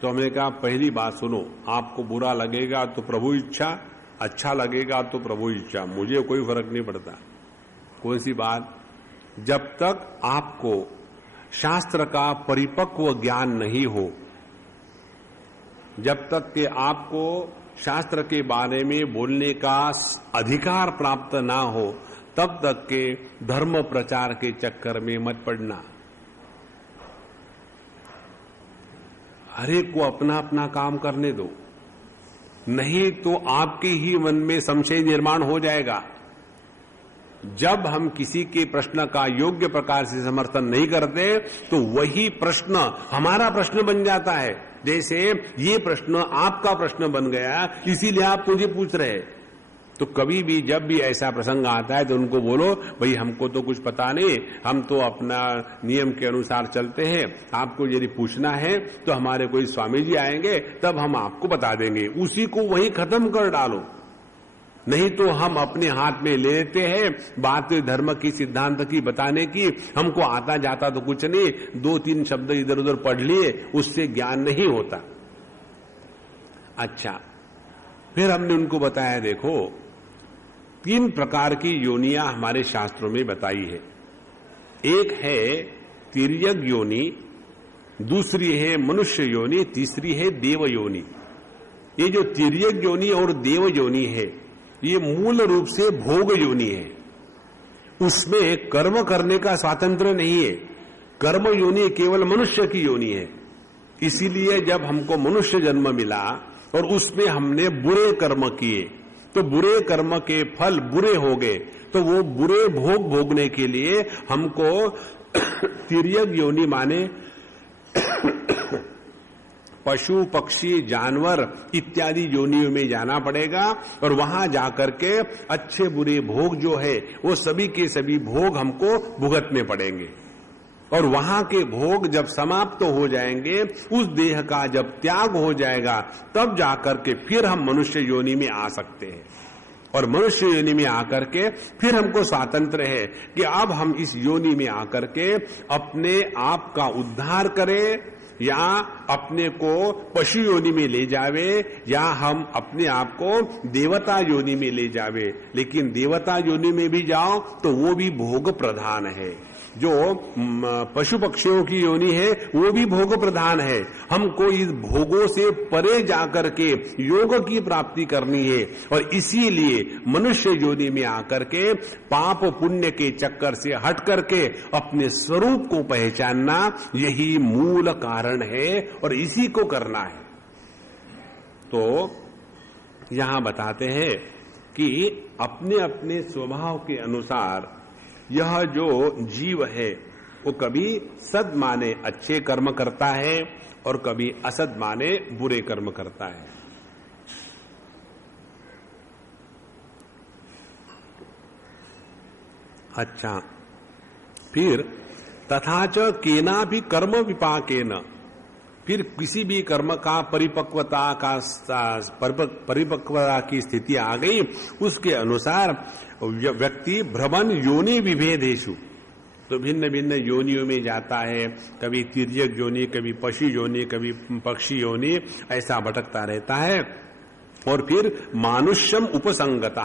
तो हमने कहा, पहली बात सुनो, आपको बुरा लगेगा तो प्रभु इच्छा, अच्छा लगेगा तो प्रभु इच्छा, मुझे कोई फर्क नहीं पड़ता। कौन सी बात? जब तक आपको शास्त्र का परिपक्व ज्ञान नहीं हो, जब तक कि आपको शास्त्र के बारे में बोलने का अधिकार प्राप्त ना हो, तब तक के धर्म प्रचार के चक्कर में मत पड़ना। हर एक को अपना अपना काम करने दो, नहीं तो आपके ही मन में संशय निर्माण हो जाएगा। जब हम किसी के प्रश्न का योग्य प्रकार से समर्थन नहीं करते तो वही प्रश्न हमारा प्रश्न बन जाता है। जैसे ये प्रश्न आपका प्रश्न बन गया, इसीलिए आप मुझे पूछ रहे। तो कभी भी जब भी ऐसा प्रसंग आता है तो उनको बोलो, भाई हमको तो कुछ पता नहीं, हम तो अपना नियम के अनुसार चलते हैं, आपको यदि पूछना है तो हमारे कोई स्वामी जी आएंगे तब हम आपको बता देंगे। उसी को वहीं खत्म कर डालो, नहीं तो हम अपने हाथ में ले लेते हैं बात धर्म की, सिद्धांत की बताने की। हमको आता जाता तो कुछ नहीं, 2-3 शब्द इधर उधर पढ़ लिए, उससे ज्ञान नहीं होता। अच्छा, फिर हमने उनको बताया, देखो 3 प्रकार की योनियां हमारे शास्त्रों में बताई है। एक है तिर्यक योनि, दूसरी है मनुष्य योनि, तीसरी है देव योनि। ये जो तिर्यक योनि और देव योनि है, ये मूल रूप से भोग योनि है। उसमें कर्म करने का स्वातंत्र नहीं है। कर्म योनि केवल मनुष्य की योनि है। इसीलिए जब हमको मनुष्य जन्म मिला और उसमें हमने बुरे कर्म किए तो बुरे कर्म के फल बुरे हो गए, तो वो बुरे भोग भोगने के लिए हमको तिर्यक योनि माने पशु पक्षी जानवर इत्यादि योनियों में जाना पड़ेगा और वहां जाकर के अच्छे बुरे भोग जो है वो सभी के सभी भोग हमको भुगतने पड़ेंगे। और वहां के भोग जब समाप्त हो जाएंगे, उस देह का जब त्याग हो जाएगा, तब जाकर के फिर हम मनुष्य योनि में आ सकते हैं। और मनुष्य योनि में आकर के फिर हमको स्वातंत्र है कि अब हम इस योनि में आकर के अपने आप का उद्धार करें या अपने को पशु योनि में ले जावे या हम अपने आप को देवता योनि में ले जावे। लेकिन देवता योनि में भी जाओ तो वो भी भोग प्रधान है। जो पशु पक्षियों की योनि है वो भी भोग प्रधान है। हमको इस भोगों से परे जाकर के योग की प्राप्ति करनी है और इसीलिए मनुष्य योनि में आकर के पाप पुण्य के चक्कर से हट करके अपने स्वरूप को पहचानना, यही मूल कारण है और इसी को करना है। तो यहां बताते हैं कि अपने अपने स्वभाव के अनुसार यह जो जीव है वो कभी सद माने अच्छे कर्म करता है और कभी असद माने बुरे कर्म करता है। अच्छा, फिर तथा च केना भी कर्म विपाकेन, फिर किसी भी कर्म का परिपक्वता की स्थिति आ गई, उसके अनुसार व्यक्ति भ्रमण योनि विभेदेषु, तो भिन्न भिन्न योनियों में जाता है, कभी तिर्यक योनि, कभी पशु योनि, कभी पक्षी योनि, ऐसा भटकता रहता है। और फिर मानुष्यम उपसंगता,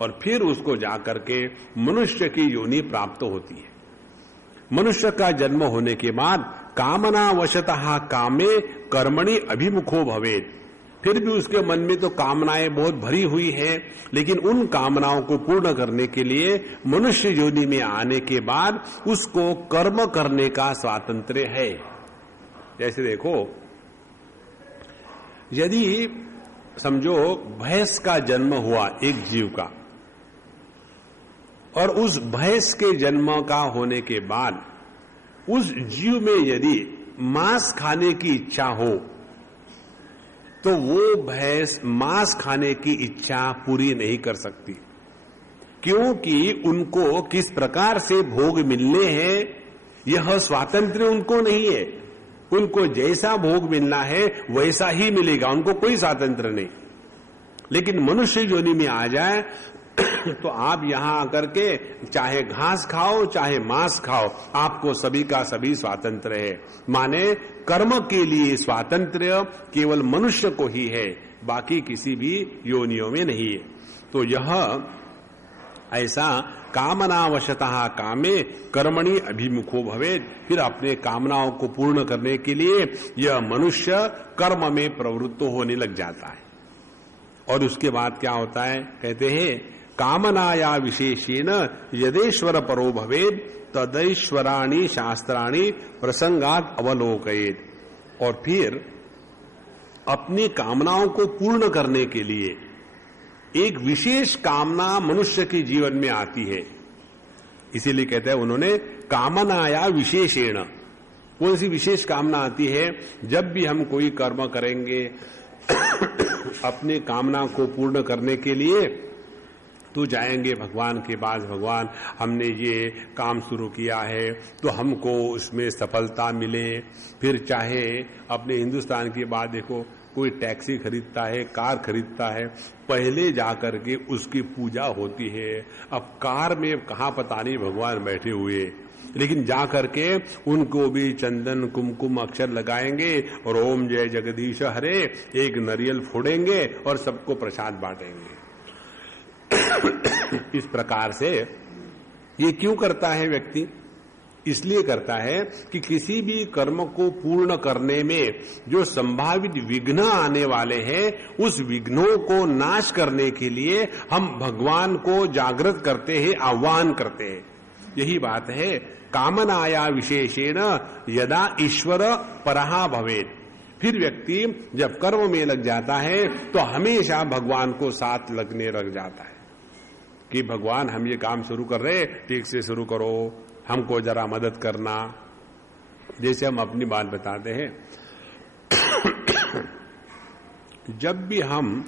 और फिर उसको जाकर के मनुष्य की योनि प्राप्त होती है। मनुष्य का जन्म होने के बाद कामना वशतः कामे कर्मणि अभिमुखो भवेत्, फिर भी उसके मन में तो कामनाएं बहुत भरी हुई है, लेकिन उन कामनाओं को पूर्ण करने के लिए मनुष्य योनि में आने के बाद उसको कर्म करने का स्वातंत्र्य है। जैसे देखो, यदि समझो भैंस का जन्म हुआ एक जीव का, और उस भैंस के जन्म का होने के बाद उस जीव में यदि मांस खाने की इच्छा हो, तो वो भैंस मांस खाने की इच्छा पूरी नहीं कर सकती, क्योंकि उनको किस प्रकार से भोग मिलने हैं यह स्वातंत्र्य उनको नहीं है। उनको जैसा भोग मिलना है वैसा ही मिलेगा, उनको कोई स्वातंत्र्य नहीं। लेकिन मनुष्य योनि में आ जाए तो आप यहां आकर के चाहे घास खाओ चाहे मांस खाओ, आपको सभी का सभी स्वातंत्र्य है। माने कर्म के लिए स्वातंत्र्य केवल मनुष्य को ही है, बाकी किसी भी योनियों में नहीं है। तो यह ऐसा कामनावशतः कामे कर्मणि अभिमुखो भवेत्, फिर अपने कामनाओं को पूर्ण करने के लिए यह मनुष्य कर्म में प्रवृत्त होने लग जाता है। और उसके बाद क्या होता है, कहते हैं कामनाया विशेषेण यदेश्वर परो भवेत् तदैश्वराणि शास्त्राणि प्रसंगात अवलोकयेत्। और फिर अपनी कामनाओं को पूर्ण करने के लिए एक विशेष कामना मनुष्य के जीवन में आती है, इसीलिए कहते हैं उन्होंने कामनाया विशेषेण। कौन सी विशेष कामना आती है? जब भी हम कोई कर्म करेंगे अपनी कामना को पूर्ण करने के लिए तो जाएंगे भगवान के पास, भगवान हमने ये काम शुरू किया है तो हमको उसमें सफलता मिले। फिर चाहे अपने हिंदुस्तान की बात देखो, कोई टैक्सी खरीदता है, कार खरीदता है, पहले जाकर के उसकी पूजा होती है। अब कार में कहाँ पता नहीं भगवान बैठे हुए, लेकिन जाकर के उनको भी चंदन कुमकुम अक्षर लगाएंगे और ओम जय जगदीश हरे एक नारियल फोड़ेंगे और सबको प्रसाद बांटेंगे। इस प्रकार से ये क्यों करता है व्यक्ति? इसलिए करता है कि किसी भी कर्म को पूर्ण करने में जो संभावित विघ्न आने वाले हैं, उस विघ्नों को नाश करने के लिए हम भगवान को जागृत करते हैं, आह्वान करते हैं। यही बात है कामनाया विशेषेण यदा ईश्वर परहा भवेत्। फिर व्यक्ति जब कर्म में लग जाता है तो हमेशा भगवान को साथ लगने लग जाता है कि भगवान हम ये काम शुरू कर रहे, ठीक से शुरू करो, हमको जरा मदद करना। जैसे हम अपनी बात बताते हैं, जब भी हम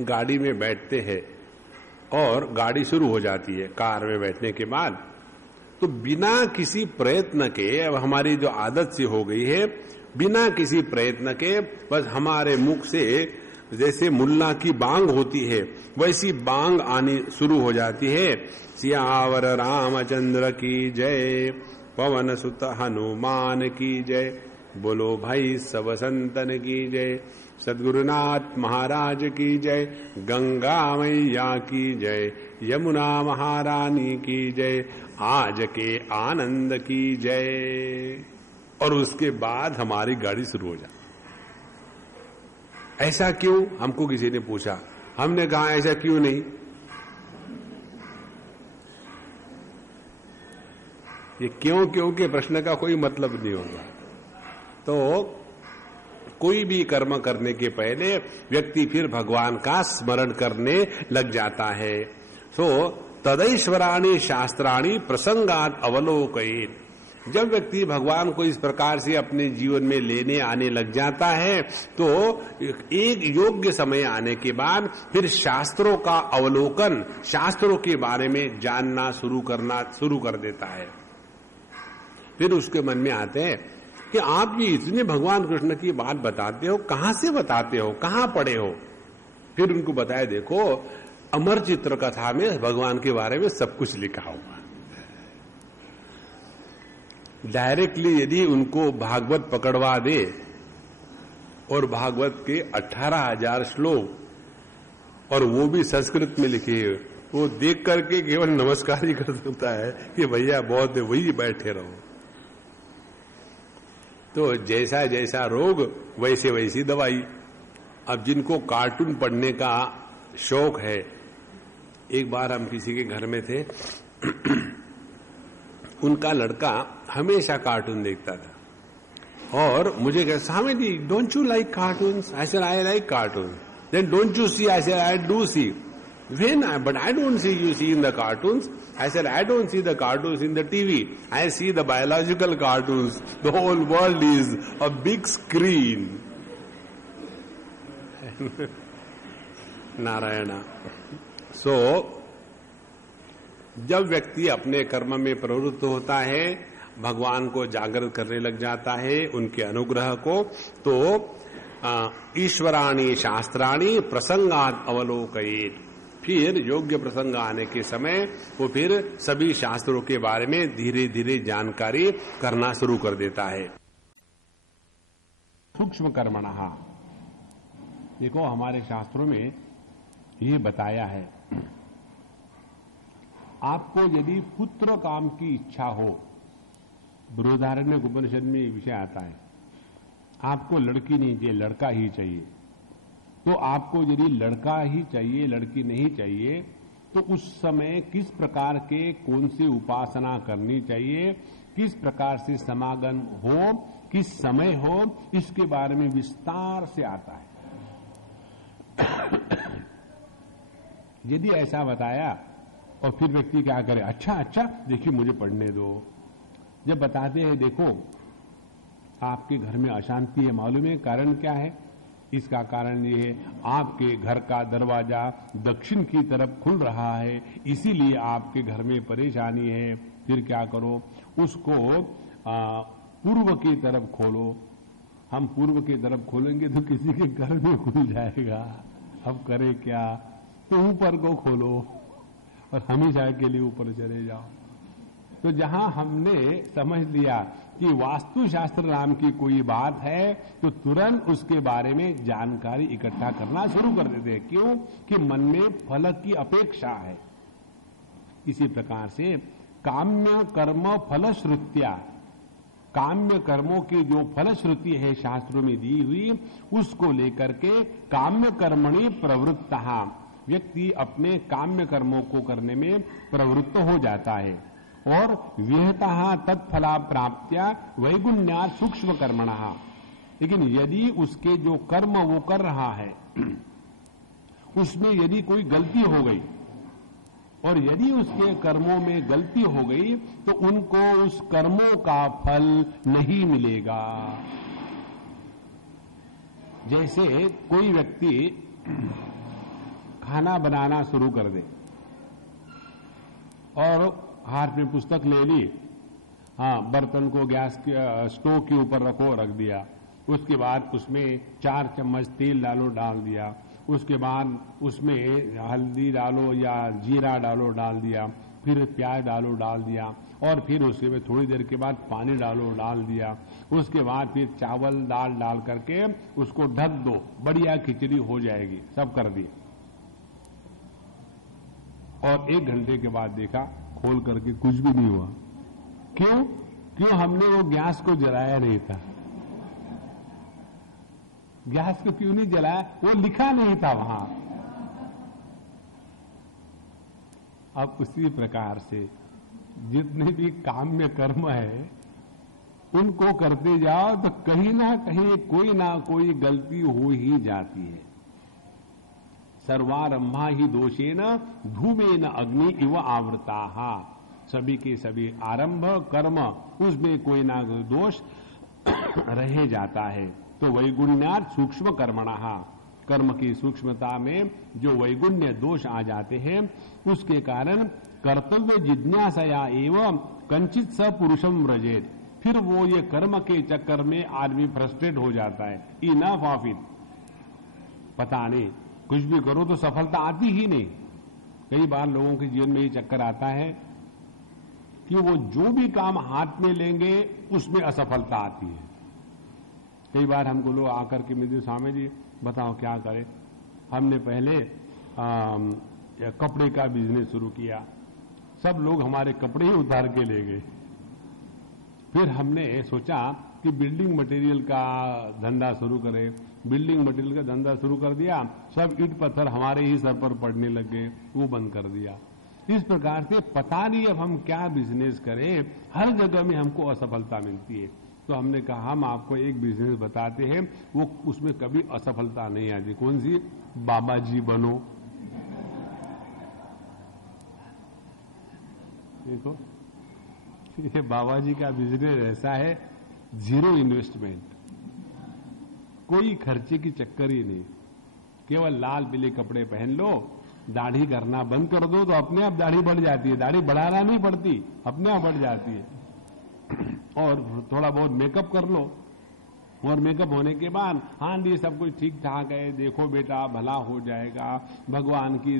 गाड़ी में बैठते हैं और गाड़ी शुरू हो जाती है, कार में बैठने के बाद, तो बिना किसी प्रयत्न के, अब हमारी जो आदत सी हो गई है, बिना किसी प्रयत्न के बस हमारे मुख से जैसे मुल्ला की बांग होती है वैसी बांग आनी शुरू हो जाती है। सियावर रामचंद्र की जय, पवन सुत हनुमान की जय, बोलो भाई सब संतन की जय, सद्गुरुनाथ महाराज की जय, गंगा मैया की जय, यमुना महारानी की जय, आज के आनंद की जय। और उसके बाद हमारी गाड़ी शुरू हो जाती। ऐसा क्यों? हमको किसी ने पूछा, हमने कहा ऐसा क्यों नहीं। ये क्यों के प्रश्न का कोई मतलब नहीं होगा। तो कोई भी कर्म करने के पहले व्यक्ति फिर भगवान का स्मरण करने लग जाता है। सो तदैश्वराणि शास्त्राणि प्रसंगात अवलोकयेत्। जब व्यक्ति भगवान को इस प्रकार से अपने जीवन में लेने आने लग जाता है तो एक योग्य समय आने के बाद फिर शास्त्रों का अवलोकन, शास्त्रों के बारे में जानना शुरू कर देता है। फिर उसके मन में आते हैं कि आप ये इतने भगवान कृष्ण की बात बताते हो, कहां से बताते हो, कहां पढ़े हो? फिर उनको बताया, देखो अमर चित्र कथा में भगवान के बारे में सब कुछ लिखा हुआ। डायरेक्टली यदि उनको भागवत पकड़वा दे और भागवत के 18,000 श्लोक और वो भी संस्कृत में लिखे, वो देख करके केवल नमस्कार ही कर सकता है कि भैया बहुत है, वही बैठे रहो। तो जैसा जैसा रोग वैसे वैसी दवाई। अब जिनको कार्टून पढ़ने का शौक है, एक बार हम किसी के घर में थे उनका लड़का हमेशा कार्टून देखता था और मुझे कहा, Swami ji don't you like cartoons? I said I like cartoon. Then don't you see? I said I do see. But I don't see you see in the cartoons. I said, I don't see the cartoons in the TV. I see the biological cartoons. The whole world is a big screen. Narayana. So, जब व्यक्ति अपने कर्म में प्रवृत्त होता है, भगवान को जागृत करने लग जाता है, उनके अनुग्रह को, तो ईश्वराणि शास्त्राणि प्रसंगात अवलोकयेत्। फिर योग्य प्रसंग आने के समय वो फिर सभी शास्त्रों के बारे में धीरे धीरे जानकारी करना शुरू कर देता है। सूक्ष्म कर्मणः, देखो हमारे शास्त्रों में ये बताया है, आपको यदि पुत्र काम की इच्छा हो, बृहदारण्यक उपनिषद में ये विषय आता है, आपको लड़की नहीं चाहिए, लड़का ही चाहिए, तो आपको यदि लड़का ही चाहिए, लड़की नहीं चाहिए, तो उस समय किस प्रकार के कौन सी उपासना करनी चाहिए, किस प्रकार से समागम हो, किस समय हो, इसके बारे में विस्तार से आता है। यदि ऐसा बताया और फिर व्यक्ति क्या करे, अच्छा देखिए मुझे पढ़ने दो। जब बताते हैं देखो आपके घर में अशांति है, मालूम है कारण क्या है? इसका कारण ये है, आपके घर का दरवाजा दक्षिण की तरफ खुल रहा है, इसीलिए आपके घर में परेशानी है। फिर क्या करो, उसको पूर्व की तरफ खोलो। हम पूर्व की तरफ खोलेंगे तो किसी के घर में खुल जाएगा, अब करे क्या? तो ऊपर को खोलो और हमेशा के लिए ऊपर चले जाओ। तो जहां हमने समझ लिया कि वास्तुशास्त्र नाम की कोई बात है, तो तुरंत उसके बारे में जानकारी इकट्ठा करना शुरू कर देते हैं। क्यों? कि मन में फल की अपेक्षा है। इसी प्रकार से काम्य कर्म फलश्रुत्या, काम्य कर्मों की जो फलश्रुति है शास्त्रों में दी हुई, उसको लेकर के काम्य कर्मणि प्रवृत्तः, व्यक्ति अपने काम्य कर्मों को करने में प्रवृत्त हो जाता है। और विहतः तत्फला प्राप्त्या वैगुण्यात् सूक्ष्म कर्मणः, लेकिन यदि उसके जो कर्म वो कर रहा है उसमें यदि कोई गलती हो गई, और यदि उसके कर्मों में गलती हो गई, तो उनको उस कर्मों का फल नहीं मिलेगा। जैसे कोई व्यक्ति खाना बनाना शुरू कर दे और हाथ में पुस्तक ले ली, बर्तन को गैस के स्टोव के ऊपर रख दिया, उसके बाद उसमें 4 चम्मच तेल डाल दिया, उसके बाद उसमें हल्दी डालो या जीरा डाल दिया, फिर प्याज डाल दिया, और फिर उसके में थोड़ी देर के बाद पानी डाल दिया, उसके बाद फिर चावल डाल करके उसको ढक दो, बढ़िया खिचड़ी हो जाएगी। सब कर दिया और 1 घंटे के बाद देखा, खोल करके कुछ भी नहीं हुआ। क्यों? हमने वो गैस को जलाया नहीं था। गैस को क्यों नहीं जलाया? वो लिखा नहीं था वहां। अब उसी प्रकार से जितने भी काम्य कर्म है उनको करते जाओ तो कहीं ना कोई गलती हो ही जाती है। सर्वारंभा ही दोषेन धूमेन अग्नि इव आवृताः, सभी के सभी आरंभ कर्म उसमें कोई ना कोई दोष रह जाता है। तो वैगुण्यात् सूक्ष्म कर्मणः, कर्म की सूक्ष्मता में जो वैगुण्य दोष आ जाते हैं, उसके कारण कर्तव्य जिज्ञासया एवं कंचित स पुरुषम व्रजेत, फिर वो ये कर्म के चक्कर में आदमी फ्रस्ट्रेट हो जाता है। इनफ ऑफ इट, पता नहीं कुछ भी करो तो सफलता आती ही नहीं। कई बार लोगों के जीवन में ये चक्कर आता है कि वो जो भी काम हाथ में लेंगे उसमें असफलता आती है। कई बार हमको लोग आकर के मिलते, स्वामी जी बताओ क्या करें। हमने पहले कपड़े का बिजनेस शुरू किया, सब लोग हमारे कपड़े ही उतार के ले गए। फिर हमने सोचा कि बिल्डिंग मटेरियल का धंधा शुरू करें। बिल्डिंग मटेरियल का धंधा शुरू कर दिया, सब ईंट पत्थर हमारे ही सर पर पड़ने लग गए, वो बंद कर दिया। इस प्रकार से पता नहीं अब हम क्या बिजनेस करें, हर जगह में हमको असफलता मिलती है। तो हमने कहा हम आपको एक बिजनेस बताते हैं, वो उसमें कभी असफलता नहीं आती। कौन सी? बाबा जी बनो। देखो ये बाबा जी का बिजनेस ऐसा है, जीरो इन्वेस्टमेंट, कोई खर्चे की चक्कर ही नहीं। केवल लाल पीले कपड़े पहन लो, दाढ़ी करना बंद कर दो तो अपने आप दाढ़ी बढ़ जाती है। दाढ़ी बढ़ाना नहीं पड़ती, अपने आप बढ़ जाती है। और थोड़ा बहुत मेकअप कर लो, और मेकअप होने के बाद हाँ ये सब कुछ ठीक ठाक है, देखो बेटा भला हो जाएगा, भगवान की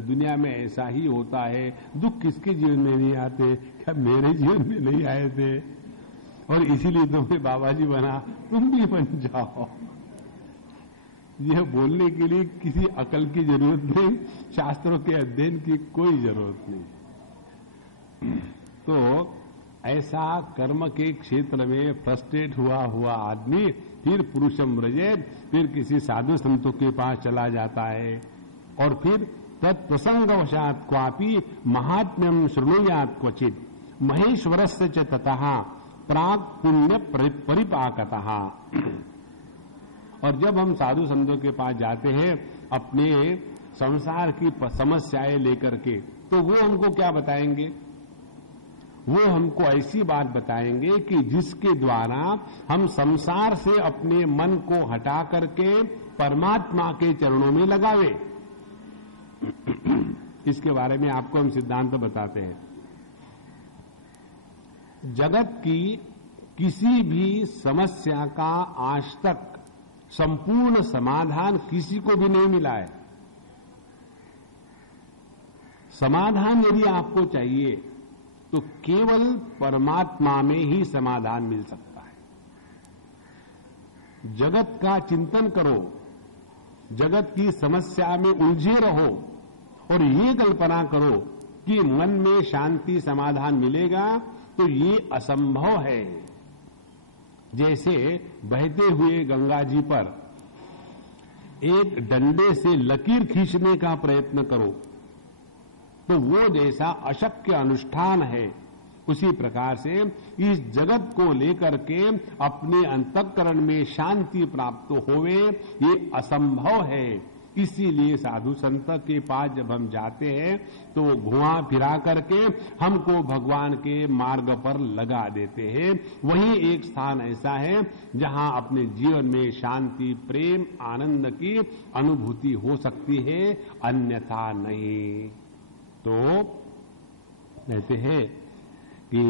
दुनिया में ऐसा ही होता है, दुख किसके जीवन में नहीं आते, क्या मेरे जीवन में नहीं आए थे, और इसीलिए तुम्हें बाबा जी बना, तुम भी बन जाओ। यह बोलने के लिए किसी अकल की जरूरत नहीं, शास्त्रों के अध्ययन की कोई जरूरत नहीं। तो ऐसा कर्म के क्षेत्र में फ्रस्ट्रेट हुआ आदमी फिर पुरुषम व्रजेत, फिर किसी साधु संतों के पास चला जाता है, और फिर तत्प्रसंगवशात क्वापि महात्म्यम शृणुयात् क्वचित महेश्वरस्य च ततः प्राग पुण्य परिपाकतः। और जब हम साधु संतों के पास जाते हैं अपने संसार की समस्याएं लेकर के, तो वो हमको क्या बताएंगे? वो हमको ऐसी बात बताएंगे कि जिसके द्वारा हम संसार से अपने मन को हटा करके परमात्मा के चरणों में लगावे। इसके बारे में आपको हम सिद्धांत बताते हैं। जगत की किसी भी समस्या का आज तक संपूर्ण समाधान किसी को भी नहीं मिला है। समाधान यदि आपको चाहिए तो केवल परमात्मा में ही समाधान मिल सकता है। जगत का चिंतन करो, जगत की समस्या में उलझे रहो और ये कल्पना करो कि मन में शांति समाधान मिलेगा, तो ये असंभव है। जैसे बहते हुए गंगा जी पर एक डंडे से लकीर खींचने का प्रयत्न करो तो वो जैसा अशक्य अनुष्ठान है, उसी प्रकार से इस जगत को लेकर के अपने अंतःकरण में शांति प्राप्त होवे, ये असंभव है। इसीलिए साधु संत के पास जब हम जाते हैं तो घुमा फिरा करके हमको भगवान के मार्ग पर लगा देते हैं। वही एक स्थान ऐसा है जहां अपने जीवन में शांति, प्रेम, आनंद की अनुभूति हो सकती है, अन्यथा नहीं। तो कहते हैं कि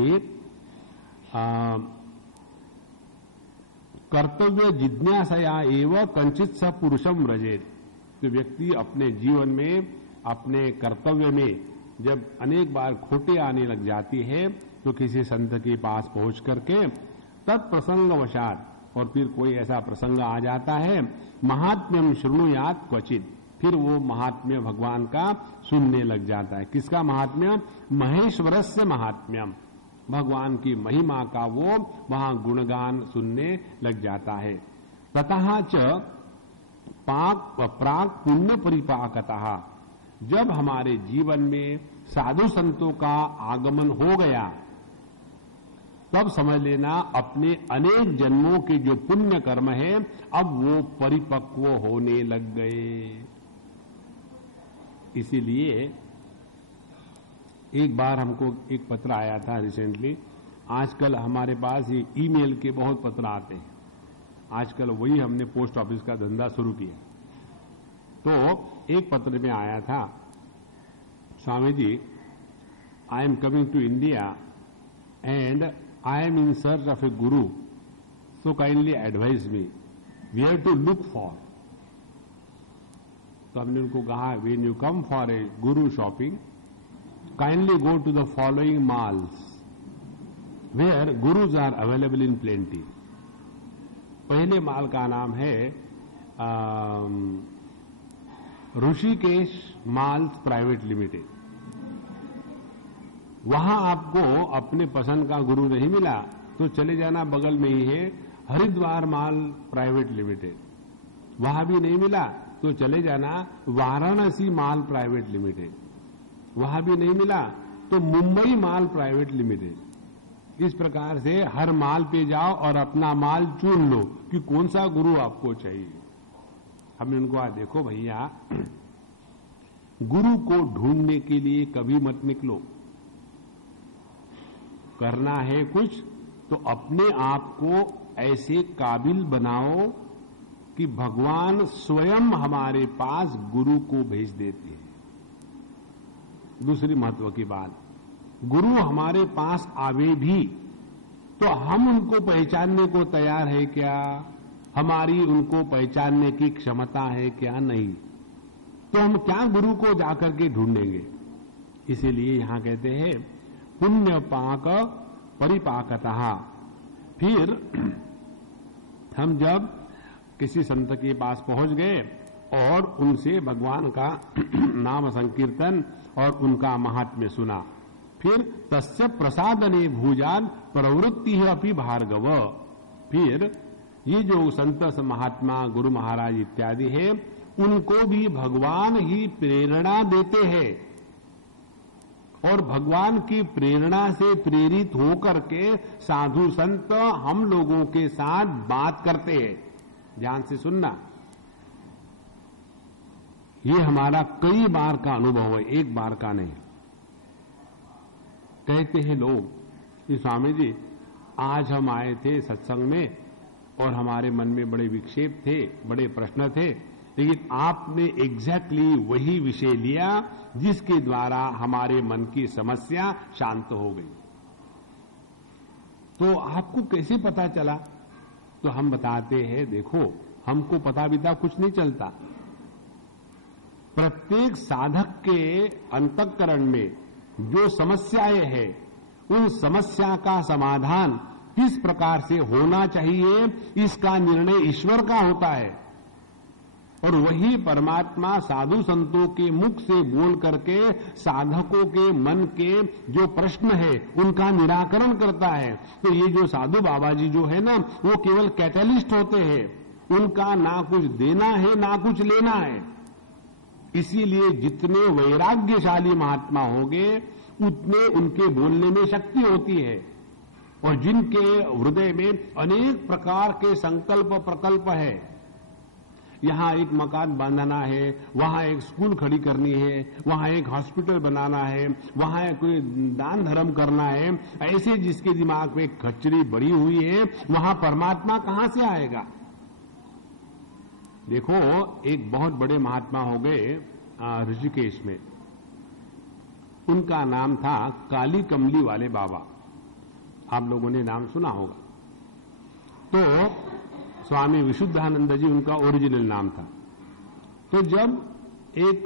कर्तव्य जिज्ञासया एवं कंचित स पुरुषम व्रजेत। तो व्यक्ति अपने जीवन में, अपने कर्तव्य में जब अनेक बार खोटे आने लग जाती है तो किसी संत के पास पहुंच करके तत्प्रसंगवशात, और फिर कोई ऐसा प्रसंग आ जाता है, महात्म्यम शृणुयात् क्वचित, फिर वो महात्म्य भगवान का सुनने लग जाता है। किसका महात्म्य? महेश्वरस्य महात्म्यम, भगवान की महिमा का वो वहां गुणगान सुनने लग जाता है। ततः च प्राग पुण्य परिपाकतः, जब हमारे जीवन में साधु संतों का आगमन हो गया तब समझ लेना अपने अनेक जन्मों के जो पुण्य कर्म है अब वो परिपक्व होने लग गए। इसीलिए एक बार हमको एक पत्र आया था रिसेंटली, आजकल हमारे पास ये ईमेल के बहुत पत्र आते हैं, आजकल वही हमने पोस्ट ऑफिस का धंधा शुरू किया। तो एक पत्र में आया था, Swami ji, I am coming to India and I am in search of a guru, so kindly advise me. Where to look for? तो हमने उनको कहा, when you come for a guru shopping, kindly go to the following malls, where gurus are available in plenty. पहले माल का नाम है Rishikesh malls private limited. वहां आपको अपने पसंद का गुरु नहीं मिला तो चले जाना, बगल में ही है हरिद्वार माल प्राइवेट लिमिटेड. वहां भी नहीं मिला तो चले जाना वाराणसी माल प्राइवेट लिमिटेड. वहां भी नहीं मिला तो मुंबई माल प्राइवेट लिमिटेड. इस प्रकार से हर माल पे जाओ और अपना माल चुन लो कि कौन सा गुरु आपको चाहिए. हमने उनको कहा, देखो भैया, गुरु को ढूंढने के लिए कभी मत निकलो. करना है कुछ तो अपने आप को ऐसे काबिल बनाओ कि भगवान स्वयं हमारे पास गुरु को भेज देते हैं. दूसरी महत्व की बात, गुरु हमारे पास आवे भी तो हम उनको पहचानने को तैयार है क्या? हमारी उनको पहचानने की क्षमता है क्या? नहीं. तो हम क्या गुरु को जाकर के ढूंढेंगे? इसीलिए यहां कहते हैं पुण्य पाक परिपाकतः. फिर हम जब किसी संत के पास पहुंच गए और उनसे भगवान का नाम संकीर्तन और उनका महात्म्य सुना, फिर तस्य प्रसादने भूजान प्रवृत्ति है अपि भार्गव. फिर ये जो संत महात्मा गुरु महाराज इत्यादि है, उनको भी भगवान ही प्रेरणा देते हैं और भगवान की प्रेरणा से प्रेरित होकर के साधु संत हम लोगों के साथ बात करते हैं. ध्यान से सुनना, ये हमारा कई बार का अनुभव है, एक बार का नहीं. कहते हैं लोग कि स्वामी जी, आज हम आए थे सत्संग में और हमारे मन में बड़े विक्षेप थे, बड़े प्रश्न थे, लेकिन आपने एग्जैक्टली वही विषय लिया जिसके द्वारा हमारे मन की समस्या शांत हो गई. तो आपको कैसे पता चला? तो हम बताते हैं, देखो, हमको पता बिता कुछ नहीं चलता. प्रत्येक साधक के अंतःकरण में जो समस्याएं हैं, उन समस्या का समाधान किस प्रकार से होना चाहिए, इसका निर्णय ईश्वर का होता है. और वही परमात्मा साधु संतों के मुख से बोल करके साधकों के मन के जो प्रश्न है उनका निराकरण करता है. तो ये जो साधु बाबा जी जो है ना, वो केवल कैटलिस्ट होते हैं. उनका ना कुछ देना है ना कुछ लेना है. इसीलिए जितने वैराग्यशाली महात्मा होंगे उतने उनके बोलने में शक्ति होती है. और जिनके हृदय में अनेक प्रकार के संकल्प प्रकल्प है, यहां एक मकान बांधना है, वहां एक स्कूल खड़ी करनी है, वहां एक हॉस्पिटल बनाना है, वहां कोई दान धर्म करना है, ऐसे जिसके दिमाग में खच्चरी बड़ी हुई है, वहां परमात्मा कहां से आएगा? देखो, एक बहुत बड़े महात्मा हो गए ऋषिकेश में. उनका नाम था काली कमली वाले बाबा. आप लोगों ने नाम सुना होगा. तो स्वामी विशुद्धानंद जी उनका ओरिजिनल नाम था. तो जब एक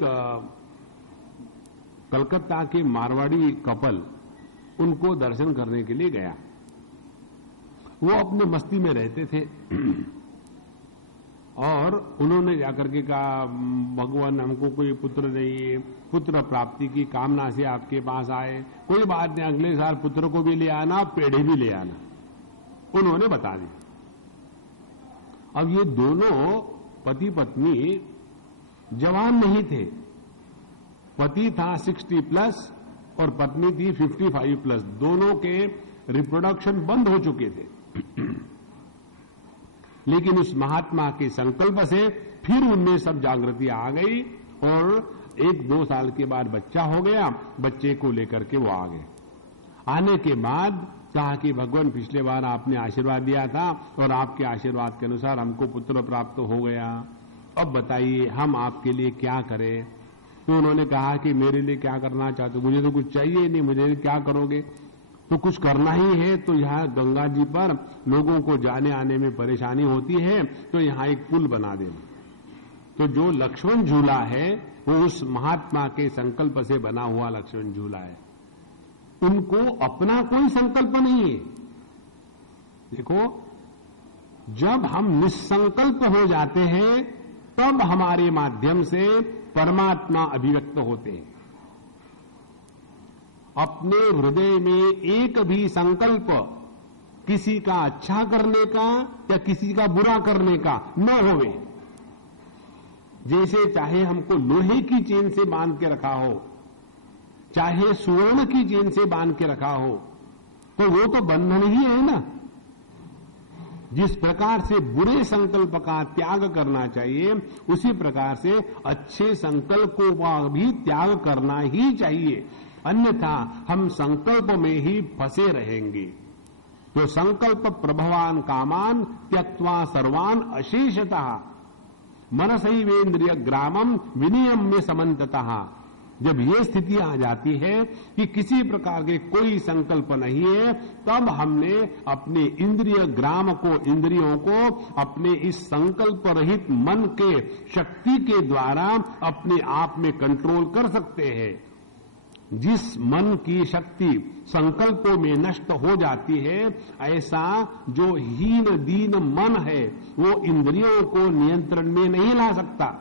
कलकत्ता के मारवाड़ी कपल उनको दर्शन करने के लिए गया, वो अपने मस्ती में रहते थे और उन्होंने जाकर के कहा, भगवान हमको कोई पुत्र नहीं है, पुत्र प्राप्ति की कामना से आपके पास आए, कोई बात नहीं, अगले साल पुत्र को भी ले आना, पेड़े भी ले आना. उन्होंने बता दिया. अब ये दोनों पति पत्नी जवान नहीं थे. पति था 60 प्लस और पत्नी थी 55 प्लस. दोनों के रिप्रोडक्शन बंद हो चुके थे. लेकिन उस महात्मा के संकल्प से फिर उनमें सब जागृति आ गई और 1-2 साल के बाद बच्चा हो गया. बच्चे को लेकर के वो आ गए. आने के बाद कहा कि भगवान, पिछले बार आपने आशीर्वाद दिया था और आपके आशीर्वाद के अनुसार हमको पुत्र प्राप्त हो गया. अब बताइए हम आपके लिए क्या करें? तो उन्होंने कहा कि मेरे लिए क्या करना चाहते हो? मुझे तो कुछ चाहिए नहीं, मुझे क्या करोगे? तो कुछ करना ही है, तो यहां गंगा जी पर लोगों को जाने आने में परेशानी होती है, तो यहां एक पुल बना देना। तो जो लक्ष्मण झूला है वो उस महात्मा के संकल्प से बना हुआ लक्ष्मण झूला है। उनको अपना कोई संकल्प नहीं है। देखो, जब हम निसंकल्प हो जाते हैं तब हमारे माध्यम से परमात्मा अभिव्यक्त होते हैं। अपने हृदय में एक भी संकल्प किसी का अच्छा करने का या किसी का बुरा करने का न होवे। जैसे चाहे हमको लोहे की चेन से बांध के रखा हो, चाहे सुवर्ण की चेन से बांध के रखा हो, तो वो तो बंधन ही है ना। जिस प्रकार से बुरे संकल्प का त्याग करना चाहिए, उसी प्रकार से अच्छे संकल्पों का भी त्याग करना ही चाहिए, अन्यथा हम संकल्प में ही फंसे रहेंगे। तो संकल्प प्रभवान कामान त्यक्त्वा सर्वान अशेषतः मनसैवेन्द्रिय ग्रामम विनियम्य समन्ततः। जब ये स्थिति आ जाती है कि किसी प्रकार के कोई संकल्प नहीं है, तब हमने अपने इंद्रिय ग्राम को, इंद्रियों को अपने इस संकल्प रहित मन के शक्ति के द्वारा अपने आप में कंट्रोल कर सकते हैं। जिस मन की शक्ति संकल्पों में नष्ट हो जाती है, ऐसा जो हीन दीन मन है वो इंद्रियों को नियंत्रण में नहीं ला सकता।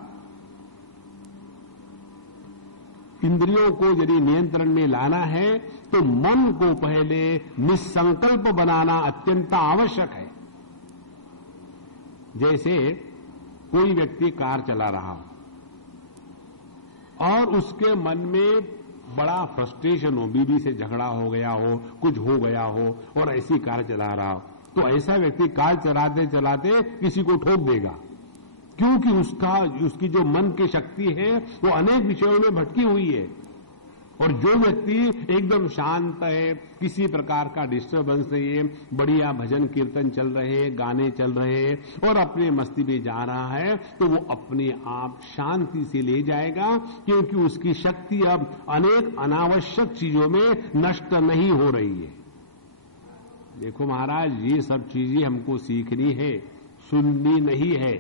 इंद्रियों को यदि नियंत्रण में लाना है तो मन को पहले निसंकल्प बनाना अत्यंत आवश्यक है। जैसे कोई व्यक्ति कार चला रहा और उसके मन में बड़ा फ्रस्ट्रेशन हो, बीवी से झगड़ा हो गया हो, कुछ हो गया हो और ऐसी कार चला रहा हो, तो ऐसा व्यक्ति कार चलाते चलाते किसी को ठोक देगा, क्योंकि उसकी जो मन की शक्ति है वो अनेक विषयों में भटकी हुई है। और जो व्यक्ति एकदम शांत है, किसी प्रकार का डिस्टर्बेंस नहीं है, बढ़िया भजन कीर्तन चल रहे, गाने चल रहे और अपने मस्ती में जा रहा है, तो वो अपने आप शांति से ले जाएगा, क्योंकि उसकी शक्ति अब अनेक अनावश्यक चीजों में नष्ट नहीं हो रही है। देखो महाराज, ये सब चीजें हमको सीखनी है, सुननी नहीं है।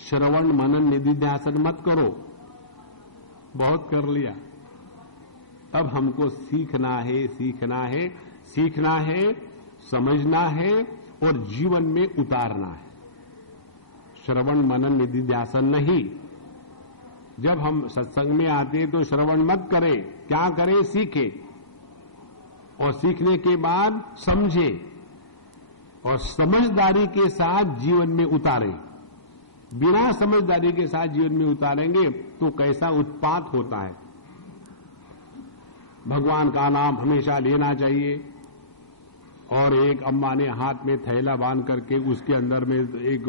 श्रवण मनन निधिध्यासन मत करो, बहुत कर लिया। अब हमको सीखना है, सीखना है, समझना है और जीवन में उतारना है। श्रवण मनन निधिध्यासन नहीं। जब हम सत्संग में आते तो श्रवण मत करें, क्या करें? सीखे, और सीखने के बाद समझे और समझदारी के साथ जीवन में उतारें। बिना समझदारी के साथ जीवन में उतारेंगे तो कैसा उत्पात होता है। भगवान का नाम हमेशा लेना चाहिए। और एक अम्मा ने हाथ में थैला बांध करके उसके अंदर में एक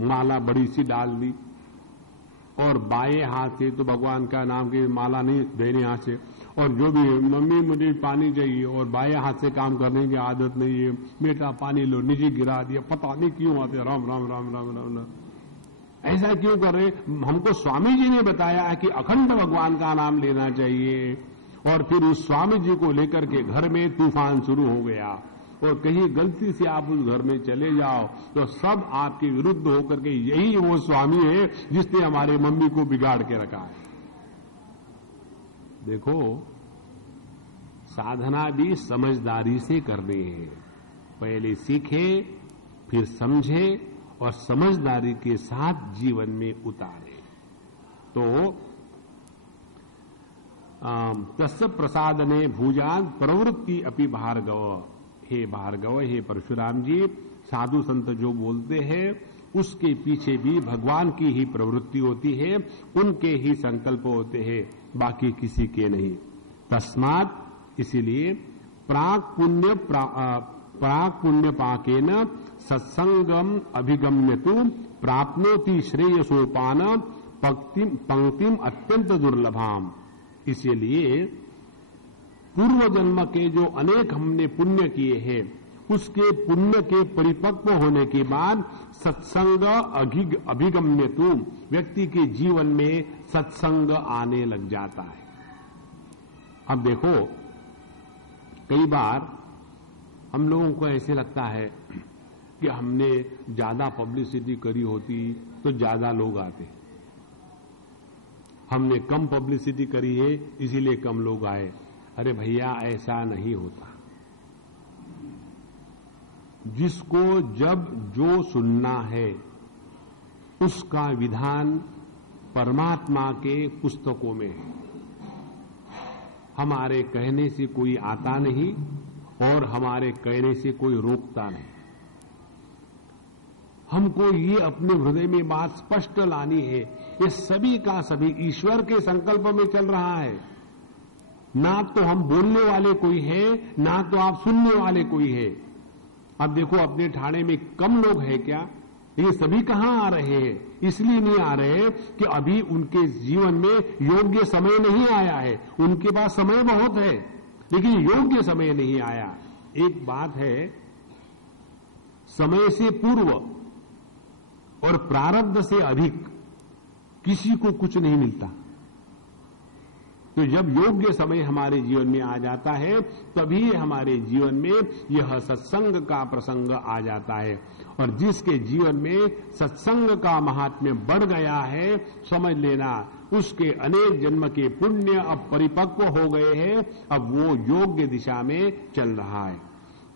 माला बड़ी सी डाल दी, और बाएं हाथ से तो भगवान का नाम की माला नहीं, दाहिने हाथ से। और जो भी मम्मी मुझे पानी चाहिए, और बाएं हाथ से काम करने की आदत नहीं है, बेटा पानी लो, नीचे गिरा दिया, पता नहीं क्यों आते, राम राम राम राम राम राम। ऐसा क्यों कर रहे? हमको स्वामी जी ने बताया कि अखंड भगवान का नाम लेना चाहिए। और फिर उस स्वामी जी को लेकर के घर में तूफान शुरू हो गया, और कहीं गलती से आप उस घर में चले जाओ तो सब आपके विरुद्ध होकर के यही वो स्वामी है जिसने हमारे मम्मी को बिगाड़ के रखा है। देखो, साधना भी समझदारी से करनी है। पहले सीखे, फिर समझे और समझदारी के साथ जीवन में उतारे। तो तस्य प्रसादने भूजान प्रवृत्ति अपि भार्गव। हे भार्गव, हे परशुराम जी, साधु संत जो बोलते हैं उसके पीछे भी भगवान की ही प्रवृत्ति होती है, उनके ही संकल्प होते हैं, बाकी किसी के नहीं। तस्मात्, इसीलिए प्राक पुण्य पाकेन सत्संगम अभिगम्यतु प्राप्नोति श्रेयसोपान पंक्तिम अत्यंत दुर्लभाम। इसीलिए पूर्व जन्म के जो अनेक हमने पुण्य किए हैं, उसके पुण्य के परिपक्व होने के बाद सत्संग अभिगम्यतु, व्यक्ति के जीवन में सत्संग आने लग जाता है। अब देखो, कई बार हम लोगों को ऐसे लगता है कि हमने ज्यादा पब्लिसिटी करी होती तो ज्यादा लोग आते, हमने कम पब्लिसिटी करी है इसीलिए कम लोग आए। अरे भैया, ऐसा नहीं होता। जिसको जब जो सुनना है उसका विधान परमात्मा के पुस्तकों में है। हमारे कहने से कोई आता नहीं और हमारे कहने से कोई रोकता नहीं। हमको ये अपने हृदय में बात स्पष्ट लानी है, ये सभी का सभी ईश्वर के संकल्प में चल रहा है। ना तो हम बोलने वाले कोई है, ना तो आप सुनने वाले कोई है। अब देखो, अपने ठाणे में कम लोग हैं क्या? ये सभी कहां आ रहे हैं? इसलिए नहीं आ रहे कि अभी उनके जीवन में योग्य समय नहीं आया है। उनके पास समय बहुत है, लेकिन योग्य समय नहीं आया। एक बात है, समय से पूर्व और प्रारब्ध से अधिक किसी को कुछ नहीं मिलता। तो जब योग्य समय हमारे जीवन में आ जाता है तभी हमारे जीवन में यह सत्संग का प्रसंग आ जाता है। और जिसके जीवन में सत्संग का महात्म्य बढ़ गया है, समझ लेना उसके अनेक जन्म के पुण्य अब परिपक्व हो गए हैं, अब वो योग्य दिशा में चल रहा है।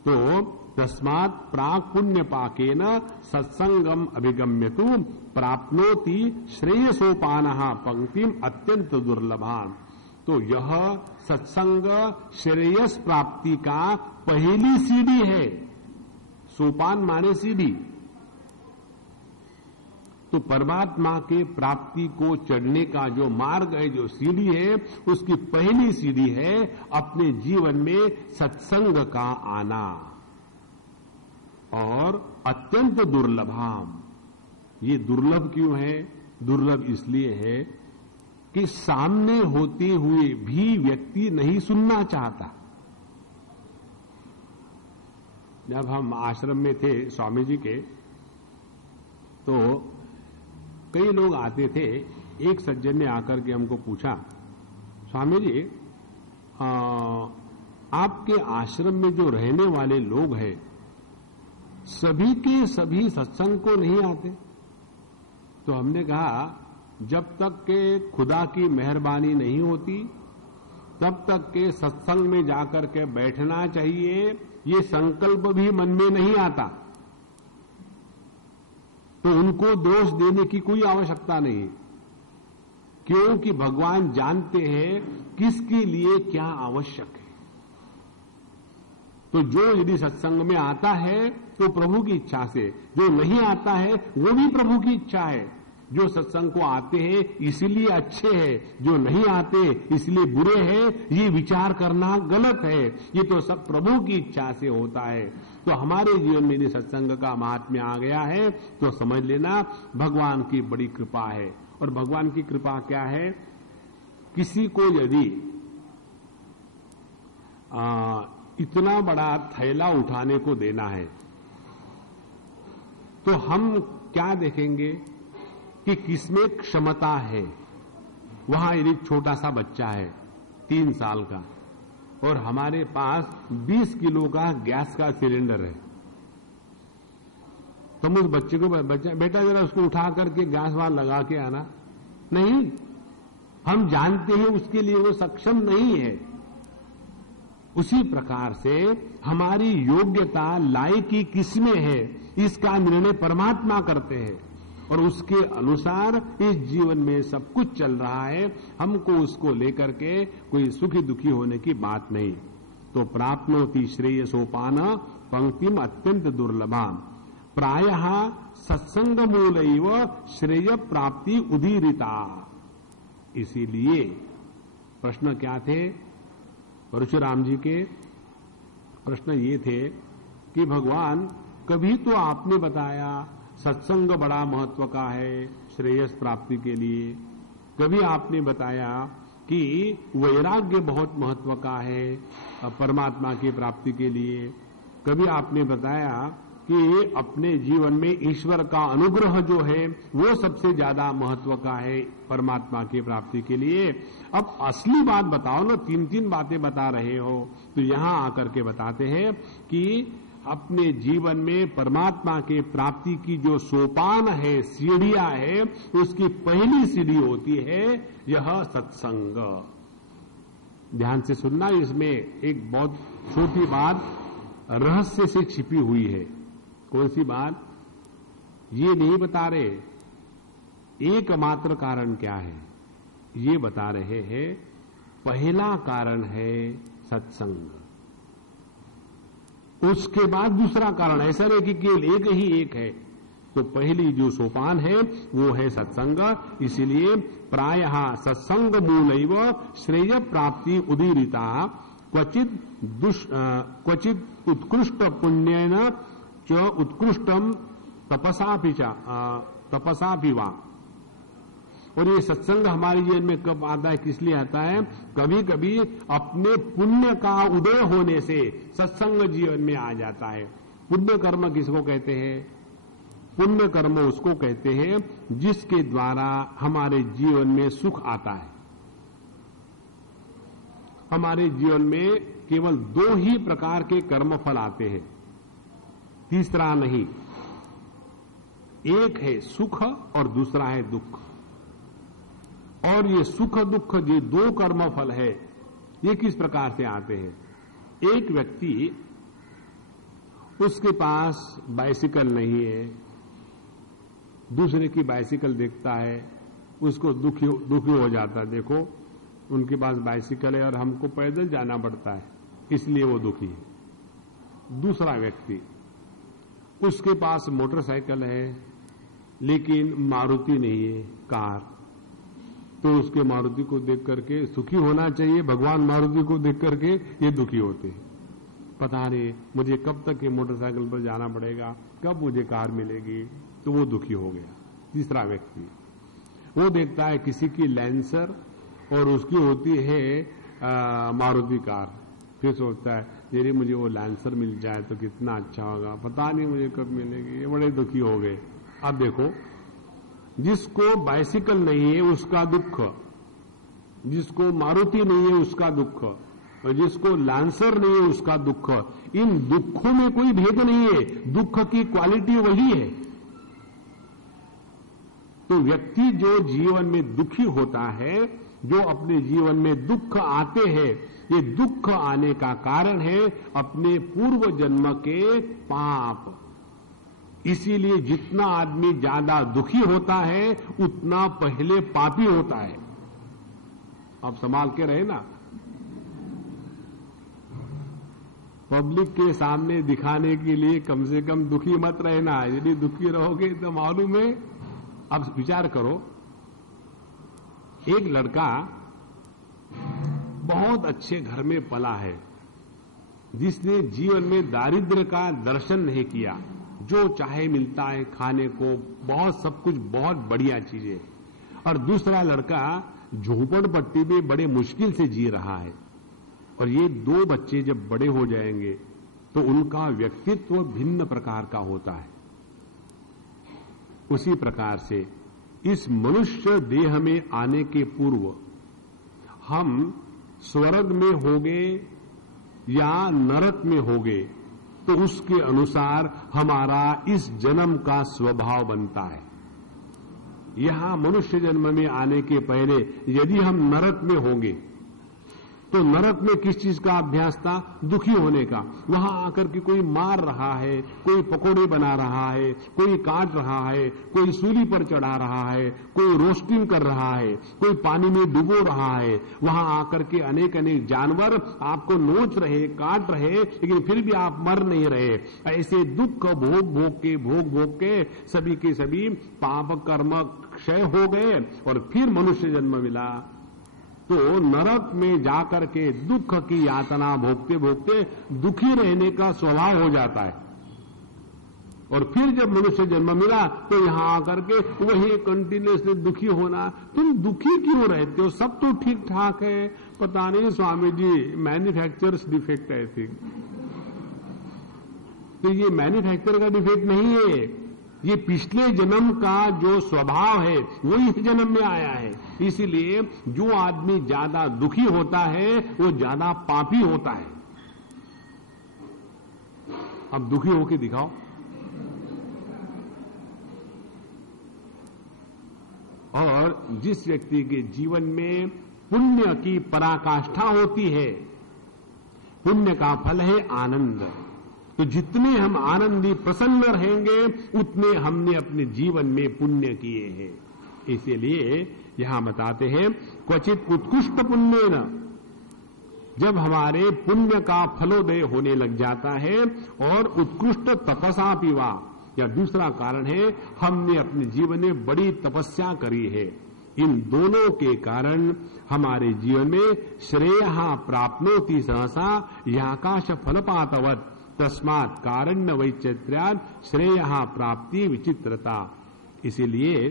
तो तस्मात् प्राक् पुण्य पाकेन सत्संगम अभिगम्यतु प्राप्नोति श्रेयसोपानः पंक्तिम अत्यंत दुर्लभान। तो यह सत्संग श्रेयस प्राप्ति का पहली सीढ़ी है। सोपान माने सीढ़ी। तो परमात्मा के प्राप्ति को चढ़ने का जो मार्ग है, जो सीढ़ी है, उसकी पहली सीढ़ी है अपने जीवन में सत्संग का आना। और अत्यंत दुर्लभाम। ये दुर्लभ क्यों है? दुर्लभ इसलिए है कि सामने होते हुए भी व्यक्ति नहीं सुनना चाहता। जब हम आश्रम में थे स्वामी जी के, तो कई लोग आते थे। एक सज्जन ने आकर के हमको पूछा, स्वामी जी, आपके आश्रम में जो रहने वाले लोग हैं सभी के सभी सत्संग को नहीं आते? तो हमने कहा, जब तक के खुदा की मेहरबानी नहीं होती तब तक के सत्संग में जाकर के बैठना चाहिए, ये संकल्प भी मन में नहीं आता। तो उनको दोष देने की कोई आवश्यकता नहीं, क्योंकि भगवान जानते हैं किसके लिए क्या आवश्यक है। तो जो यदि सत्संग में आता है तो प्रभु की इच्छा से, जो नहीं आता है वो भी प्रभु की इच्छा है। जो सत्संग को आते हैं इसीलिए अच्छे हैं, जो नहीं आते इसलिए बुरे हैं, ये विचार करना गलत है। ये तो सब प्रभु की इच्छा से होता है। तो हमारे जीवन में यदि सत्संग का महात्म्य आ गया है तो समझ लेना भगवान की बड़ी कृपा है। और भगवान की कृपा क्या है? किसी को यदि इतना बड़ा थैला उठाने को देना है तो हम क्या देखेंगे कि किसमें क्षमता है। वहां यदि छोटा सा बच्चा है 3 साल का और हमारे पास 20 किलो का गैस का सिलेंडर है, तो उस बच्चे को बेटा जरा उसको उठा करके गैस वहां लगा के आना, नहीं, हम जानते हैं उसके लिए वो सक्षम नहीं है। उसी प्रकार से हमारी योग्यता लायकी किसमें है इसका निर्णय परमात्मा करते हैं और उसके अनुसार इस जीवन में सब कुछ चल रहा है। हमको उसको लेकर के कोई सुखी दुखी होने की बात नहीं। तो प्राप्नोति श्रेयसोपान पंक्तिम अत्यंत दुर्लभाम प्रायः सत्संग मूलैव श्रेय प्राप्ति उदीरिता। इसीलिए प्रश्न क्या थे परशुराम जी के? प्रश्न ये थे कि भगवान कभी तो आपने बताया सत्संग बड़ा महत्व का है श्रेयस प्राप्ति के लिए, कभी आपने बताया कि वैराग्य बहुत महत्व का है परमात्मा की प्राप्ति के लिए, कभी आपने बताया कि अपने जीवन में ईश्वर का अनुग्रह जो है वो सबसे ज्यादा महत्व का है परमात्मा की प्राप्ति के लिए। अब असली बात बताओ ना, तीन तीन बातें बता रहे हो, तो यहां आकर के बताते हैं कि अपने जीवन में परमात्मा के प्राप्ति की जो सोपान है, सीढ़ियां है, उसकी पहली सीढ़ी होती है यह सत्संग। ध्यान से सुनना, इसमें एक बहुत छोटी बात रहस्य से छिपी हुई है। कौन सी बात? ये नहीं बता रहे एकमात्र कारण क्या है, ये बता रहे हैं पहला कारण है सत्संग, उसके बाद दूसरा कारण। ऐसा नहीं कि केवल एक ही एक है, तो पहली जो सोपान है वो है सत्संग। इसीलिए प्रायः सत्संग मूलैव श्रेय प्राप्ति उदीरिता क्वचित उत्कृष्ट पुण्येन च उत्कृष्टम तपसापि वा। और ये सत्संग हमारे जीवन में कब आता है, किस लिए आता है? कभी कभी अपने पुण्य का उदय होने से सत्संग जीवन में आ जाता है। पुण्य कर्म किसको कहते हैं? पुण्य कर्म उसको कहते हैं जिसके द्वारा हमारे जीवन में सुख आता है। हमारे जीवन में केवल दो ही प्रकार के कर्मफल आते हैं, तीसरा नहीं। एक है सुख और दूसरा है दुख। और ये सुख दुख ये दो कर्मफल है, ये किस प्रकार से आते हैं? एक व्यक्ति, उसके पास बाइसिकल नहीं है, दूसरे की बाइसिकल देखता है, उसको दुखी हो जाता है। देखो उनके पास बाइसिकल है और हमको पैदल जाना पड़ता है, इसलिए वो दुखी है। दूसरा व्यक्ति, उसके पास मोटरसाइकिल है लेकिन मारुति नहीं है, कार, तो उसके मारुति को देख करके सुखी होना चाहिए, भगवान मारुति को देख करके ये दुखी होते हैं। पता नहीं मुझे कब तक ये मोटरसाइकिल पर जाना पड़ेगा, कब मुझे कार मिलेगी, तो वो दुखी हो गया। तीसरा व्यक्ति, वो देखता है किसी की लैंसर और उसकी होती है मारुति कार, फिर सोचता है यदि मुझे वो लैंसर मिल जाए तो कितना अच्छा होगा, पता नहीं मुझे कब मिलेगी, ये बड़े दुखी हो गए। अब देखो, जिसको बाइसिकल नहीं है उसका दुख, जिसको मारुति नहीं है उसका दुख, और जिसको लैंसर नहीं है उसका दुख, इन दुखों में कोई भेद नहीं है, दुख की क्वालिटी वही है। तो व्यक्ति जो जीवन में दुखी होता है, जो अपने जीवन में दुख आते हैं, ये दुख आने का कारण है अपने पूर्व जन्म के पाप। इसीलिए जितना आदमी ज्यादा दुखी होता है उतना पहले पापी होता है। अब संभाल के रहे ना, पब्लिक के सामने दिखाने के लिए कम से कम दुखी मत रहना। यदि दुखी रहोगे तो मालूम है। अब विचार करो, एक लड़का बहुत अच्छे घर में पला है, जिसने जीवन में दारिद्र्य का दर्शन नहीं किया, जो चाहे मिलता है खाने को, बहुत सब कुछ बहुत बढ़िया चीजें। और दूसरा लड़का झोपड़पट्टी में बड़े मुश्किल से जी रहा है। और ये दो बच्चे जब बड़े हो जाएंगे तो उनका व्यक्तित्व भिन्न प्रकार का होता है। उसी प्रकार से इस मनुष्य देह में आने के पूर्व हम स्वर्ग में होंगे या नरक में होंगे, तो उसके अनुसार हमारा इस जन्म का स्वभाव बनता है। यहां मनुष्य जन्म में आने के पहले यदि हम नरक में होंगे, तो नरक में किस चीज का अभ्यास था? दुखी होने का। वहां आकर के कोई मार रहा है, कोई पकोड़े बना रहा है, कोई काट रहा है, कोई सूली पर चढ़ा रहा है, कोई रोस्टिंग कर रहा है, कोई पानी में डुबो रहा है। वहां आकर के अनेक अनेक जानवर आपको नोच रहे, काट रहे, लेकिन फिर भी आप मर नहीं रहे। ऐसे दुख भोग भोग के सभी के सभी पाप कर्म क्षय हो गए और फिर मनुष्य जन्म मिला। तो नरक में जाकर के दुख की यातना भोगते भोगते दुखी रहने का स्वभाव हो जाता है। और फिर जब मनुष्य जन्म मिला तो यहां आकर के वही कंटिन्यूसली दुखी होना। तुम दुखी क्यों रहते हो? सब तो ठीक ठाक है। पता नहीं स्वामी जी, मैन्युफैक्चरर्स डिफेक्ट है। तो ये मैन्युफैक्चर का डिफेक्ट नहीं है, ये पिछले जन्म का जो स्वभाव है वो इस जन्म में आया है। इसीलिए जो आदमी ज्यादा दुखी होता है वो ज्यादा पापी होता है। अब दुखी होके दिखाओ। और जिस व्यक्ति के जीवन में पुण्य की पराकाष्ठा होती है, पुण्य का फल है आनंद, तो जितने हम आनंदी प्रसन्न रहेंगे उतने हमने अपने जीवन में पुण्य किए हैं। इसीलिए यहां बताते हैं क्वचित उत्कृष्ट पुण्य न, जब हमारे पुण्य का फलोदय होने लग जाता है, और उत्कृष्ट तपसा पीवा, या दूसरा कारण है हमने अपने जीवन में बड़ी तपस्या करी है। इन दोनों के कारण हमारे जीवन में श्रेय प्राप्नोति सहसा याकाश फलपातवत तस्मात् कारण्य वैचित्र्याद श्रेय प्राप्ति विचित्रता। इसीलिए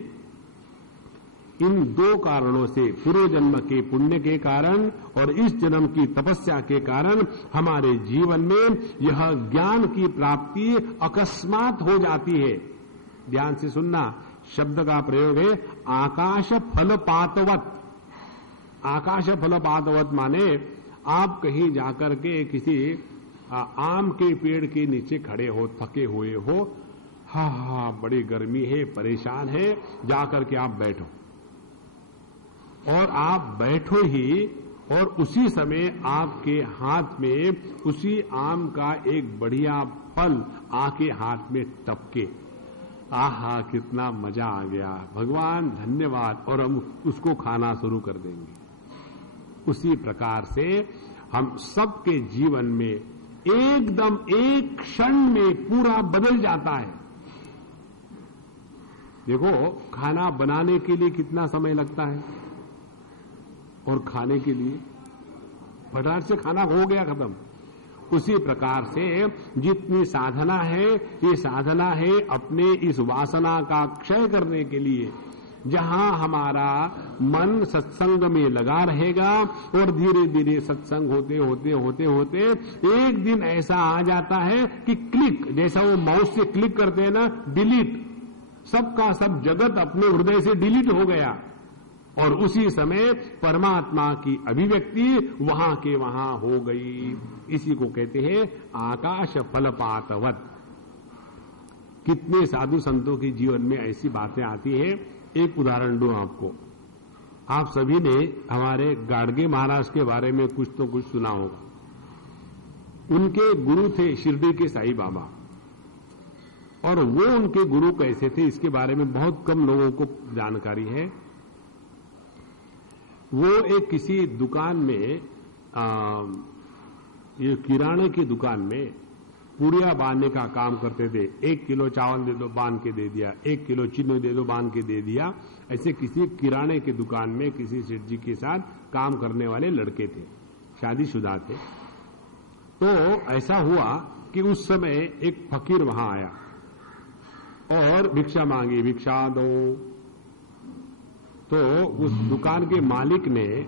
इन दो कारणों से, पूर्व जन्म के पुण्य के कारण और इस जन्म की तपस्या के कारण, हमारे जीवन में यह ज्ञान की प्राप्ति अकस्मात हो जाती है। ध्यान से सुनना, शब्द का प्रयोग है आकाश फलपातवत। आकाश फलपातवत माने आप कहीं जाकर के किसी आम के पेड़ के नीचे खड़े हो, थके हुए हो, हा बड़ी गर्मी है, परेशान है, जाकर के आप बैठो, और आप बैठो ही, और उसी समय आपके हाथ में उसी आम का एक बढ़िया फल आके हाथ में टपके, आहा कितना मजा आ गया, भगवान धन्यवाद, और हम उसको खाना शुरू कर देंगे। उसी प्रकार से हम सबके जीवन में एकदम एक क्षण में पूरा बदल जाता है। देखो, खाना बनाने के लिए कितना समय लगता है, और खाने के लिए फटाफट से खाना हो गया, खत्म। उसी प्रकार से जितनी साधना है, ये साधना है अपने इस वासना का क्षय करने के लिए। जहां हमारा मन सत्संग में लगा रहेगा, और धीरे धीरे सत्संग होते होते होते होते एक दिन ऐसा आ जाता है कि क्लिक, जैसा वो माउस से क्लिक करते हैं ना, डिलीट, सबका सब जगत अपने हृदय से डिलीट हो गया, और उसी समय परमात्मा की अभिव्यक्ति वहां के वहां हो गई। इसी को कहते हैं आकाश फलपातवत। कितने साधु संतों के जीवन में ऐसी बातें आती है। एक उदाहरण दूं आपको। आप सभी ने हमारे गाडगे महाराज के बारे में कुछ तो कुछ सुना होगा। उनके गुरु थे शिरडी के साईं बाबा, और वो उनके गुरु कैसे थे इसके बारे में बहुत कम लोगों को जानकारी है। वो एक किसी दुकान में, ये किराने की दुकान में पूड़िया बांधने का काम करते थे। 1 किलो चावल दे दो, बांध के दे दिया, 1 किलो चीनी दे दो, बांध के दे दिया। ऐसे किसी किराने की दुकान में किसी सेठ जी के साथ काम करने वाले लड़के थे, शादीशुदा थे। तो ऐसा हुआ कि उस समय एक फकीर वहां आया और भिक्षा मांगी, भिक्षा दो। तो उस दुकान के मालिक ने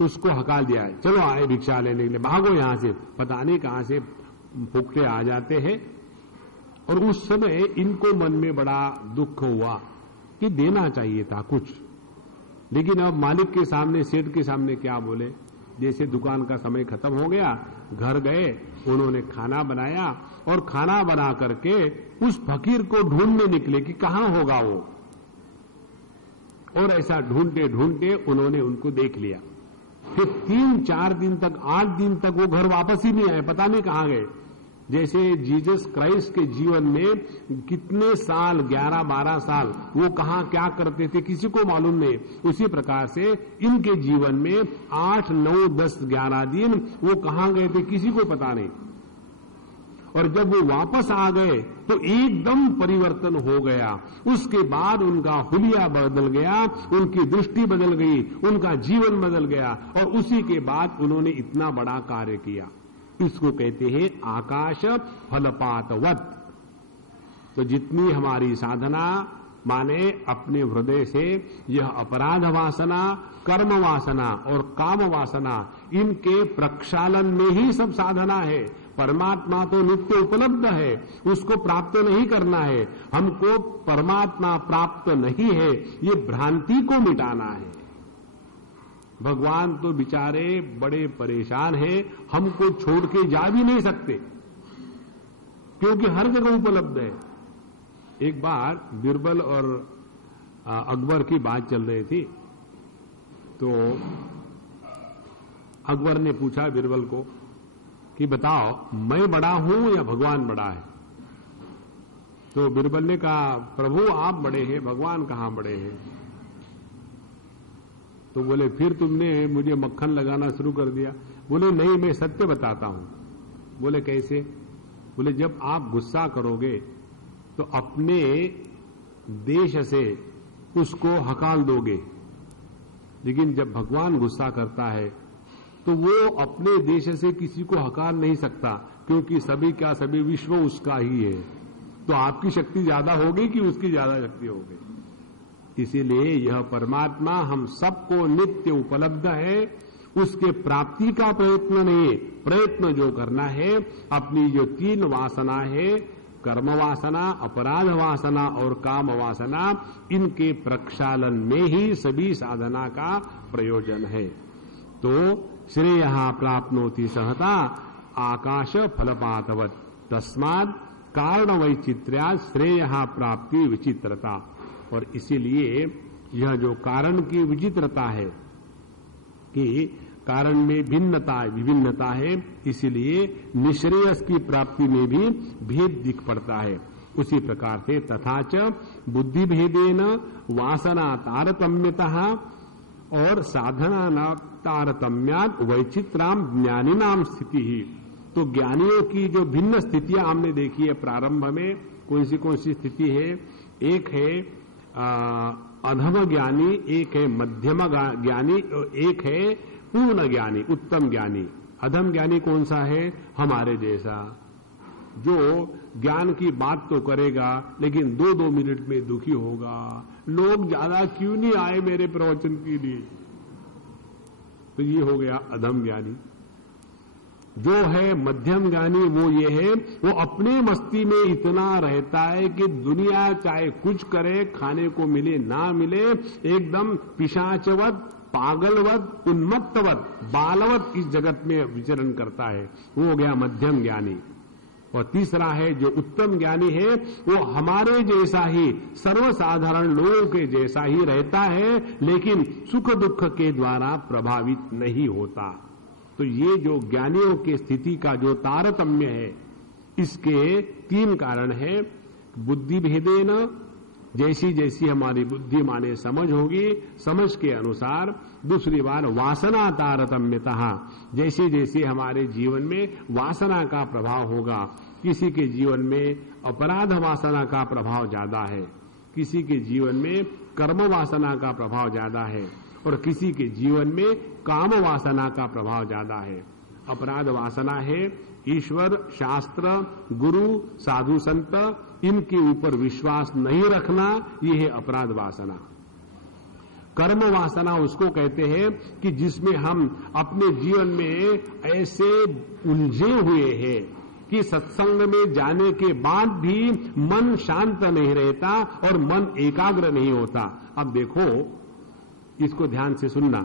उसको हकाल दिया, चलो आए भिक्षा लेने के लिए, भागो यहां से। पता नहीं कहां से फुकटे आ जाते हैं। और उस समय इनको मन में बड़ा दुख हुआ कि देना चाहिए था कुछ, लेकिन अब मालिक के सामने, सेठ के सामने क्या बोले। जैसे दुकान का समय खत्म हो गया, घर गए, उन्होंने खाना बनाया, और खाना बना करके उस फकीर को ढूंढने निकले कि कहां होगा वो। और ऐसा ढूंढते ढूंढते उन्होंने उनको देख लिया। फिर 3-4 दिन तक, 8 दिन तक वो घर वापस ही नहीं आए, पता नहीं कहां गए। जैसे जीसस क्राइस्ट के जीवन में कितने साल, 11-12 साल वो कहां क्या करते थे किसी को मालूम नहीं, उसी प्रकार से इनके जीवन में 8, 9, 10, 11 दिन वो कहां गए थे किसी को पता नहीं। और जब वो वापस आ गए तो एकदम परिवर्तन हो गया। उसके बाद उनका हुलिया बदल गया, उनकी दृष्टि बदल गई, उनका जीवन बदल गया, और उसी के बाद उन्होंने इतना बड़ा कार्य किया। इसको कहते हैं आकाश फलपातवत। तो जितनी हमारी साधना, माने अपने हृदय से यह अपराध वासना, कर्म वासना और काम वासना, इनके प्रक्षालन में ही सब साधना है। परमात्मा तो नित्य उपलब्ध है, उसको प्राप्त नहीं करना है। हमको परमात्मा प्राप्त नहीं है, ये भ्रांति को मिटाना है। भगवान तो बेचारे बड़े परेशान हैं, हमको छोड़ के जा भी नहीं सकते, क्योंकि हर जगह उपलब्ध है। एक बार बिरबल और अकबर की बात चल रही थी, तो अकबर ने पूछा बिरबल को कि बताओ मैं बड़ा हूं या भगवान बड़ा है? तो बिरबल ने कहा प्रभु आप बड़े हैं, भगवान कहां बड़े हैं? तो बोले फिर तुमने मुझे मक्खन लगाना शुरू कर दिया। बोले नहीं, मैं सत्य बताता हूं। बोले कैसे? बोले जब आप गुस्सा करोगे तो अपने देश से उसको हकाल दोगे, लेकिन जब भगवान गुस्सा करता है तो वो अपने देश से किसी को हकाल नहीं सकता, क्योंकि सभी का सभी विश्व उसका ही है। तो आपकी शक्ति ज्यादा होगी कि उसकी ज्यादा शक्ति होगी? इसीलिए यह परमात्मा हम सबको नित्य उपलब्ध है, उसके प्राप्ति का प्रयत्न नहीं। प्रयत्न जो करना है, अपनी जो 3 वासना है, कर्म वासना, अपराध वासना और काम वासना, इनके प्रक्षालन में ही सभी साधना का प्रयोजन है। तो श्रेयः प्राप्नोति सहता आकाश फलपातवत् तस्मात् कारण वैचित्र्यात् श्रेयः प्राप्ति विचित्रता। और इसीलिए यह जो कारण की विचित्रता है कि कारण में भिन्नता विभिन्नता है, इसीलिए निश्रेयस की प्राप्ति में भी भेद दिख पड़ता है। उसी प्रकार से तथा च बुद्धि भेदेन वासना तारतम्यतः और साधना तारतम्यात् वैचित्राम ज्ञानिनाम स्थिति ही। तो ज्ञानियों की जो भिन्न स्थितियां हमने देखी है प्रारंभ में, कौन सी स्थिति है? एक है अधम ज्ञानी, एक है मध्यम ज्ञानी, एक है पूर्ण ज्ञानी, उत्तम ज्ञानी। अधम ज्ञानी कौन सा है? हमारे जैसा, जो ज्ञान की बात तो करेगा लेकिन 2-2 मिनट में दुखी होगा, लोग ज्यादा क्यों नहीं आए मेरे प्रवचन के लिए। तो ये हो गया अधम ज्ञानी। जो है मध्यम ज्ञानी वो ये है, वो अपने मस्ती में इतना रहता है कि दुनिया चाहे कुछ करे, खाने को मिले ना मिले, एकदम पिशाचवत, पागलवत, उन्मत्तवत, बालवत इस जगत में विचरण करता है। वो हो गया मध्यम ज्ञानी। और तीसरा है जो उत्तम ज्ञानी है, वो हमारे जैसा ही, सर्वसाधारण लोगों के जैसा ही रहता है, लेकिन सुख दुख के द्वारा प्रभावित नहीं होता। तो ये जो ज्ञानियों के स्थिति का जो तारतम्य है, इसके 3 कारण है। बुद्धि भेदेन, जैसी जैसी हमारी बुद्धि माने समझ होगी, समझ के अनुसार। दूसरी बार वासना तारतम्यतः, जैसे जैसे हमारे जीवन में वासना का प्रभाव होगा। किसी के जीवन में अपराध वासना का प्रभाव ज्यादा है, किसी के जीवन में कर्म वासना का प्रभाव ज्यादा है, और किसी के जीवन में काम वासना का प्रभाव ज्यादा है। अपराध वासना है ईश्वर, शास्त्र, गुरु, साधु संत, इनके ऊपर विश्वास नहीं रखना, ये है अपराध वासना। कर्म वासना उसको कहते हैं कि जिसमें हम अपने जीवन में ऐसे उलझे हुए हैं कि सत्संग में जाने के बाद भी मन शांत नहीं रहता और मन एकाग्र नहीं होता। अब देखो, इसको ध्यान से सुनना।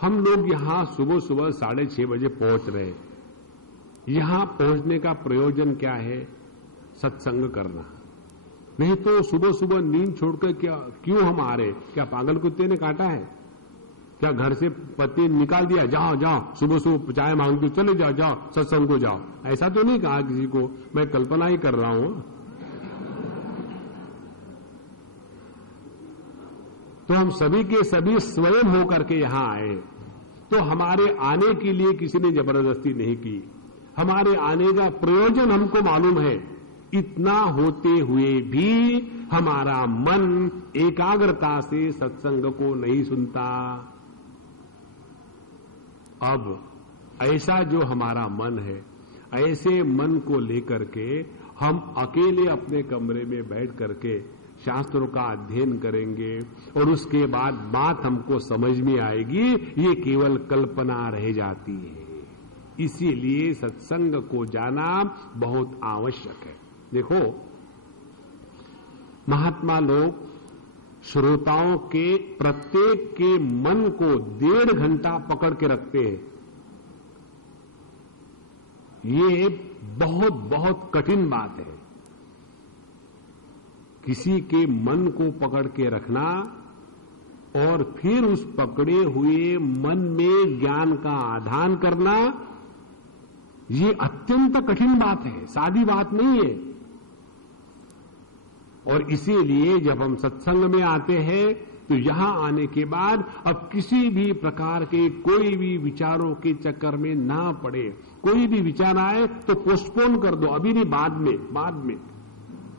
हम लोग यहां सुबह सुबह 6:30 बजे पहुंच रहे हैं। यहां पहुंचने का प्रयोजन क्या है? सत्संग करना। नहीं तो सुबह सुबह नींद छोड़कर क्यों हम आ रहे? क्या पागल कुत्ते ने काटा है? क्या घर से पति निकाल दिया, जाओ जाओ सुबह सुबह चाय मांगते चले जाओ, जाओ सत्संग को जाओ? ऐसा तो नहीं कहा किसी को, मैं कल्पना ही कर रहा हूं। तो हम सभी के सभी स्वयं होकर के यहां आए। तो हमारे आने के लिए किसी ने जबरदस्ती नहीं की। हमारे आने का प्रयोजन हमको मालूम है। इतना होते हुए भी हमारा मन एकाग्रता से सत्संग को नहीं सुनता। अब ऐसा जो हमारा मन है, ऐसे मन को लेकर के हम अकेले अपने कमरे में बैठ करके शास्त्रों का अध्ययन करेंगे और उसके बाद बात हमको समझ में आएगी, ये केवल कल्पना रह जाती है। इसीलिए सत्संग को जाना बहुत आवश्यक है। देखो, महात्मा लोग श्रोताओं के प्रत्येक के मन को 1.5 घंटा पकड़ के रखते हैं। ये बहुत बहुत कठिन बात है। किसी के मन को पकड़ के रखना और फिर उस पकड़े हुए मन में ज्ञान का आदान करना, ये अत्यंत कठिन बात है, सादी बात नहीं है। और इसीलिए जब हम सत्संग में आते हैं तो यहां आने के बाद अब किसी भी प्रकार के कोई भी विचारों के चक्कर में ना पड़े। कोई भी विचार आए तो पोस्टपोन कर दो, अभी नहीं, बाद में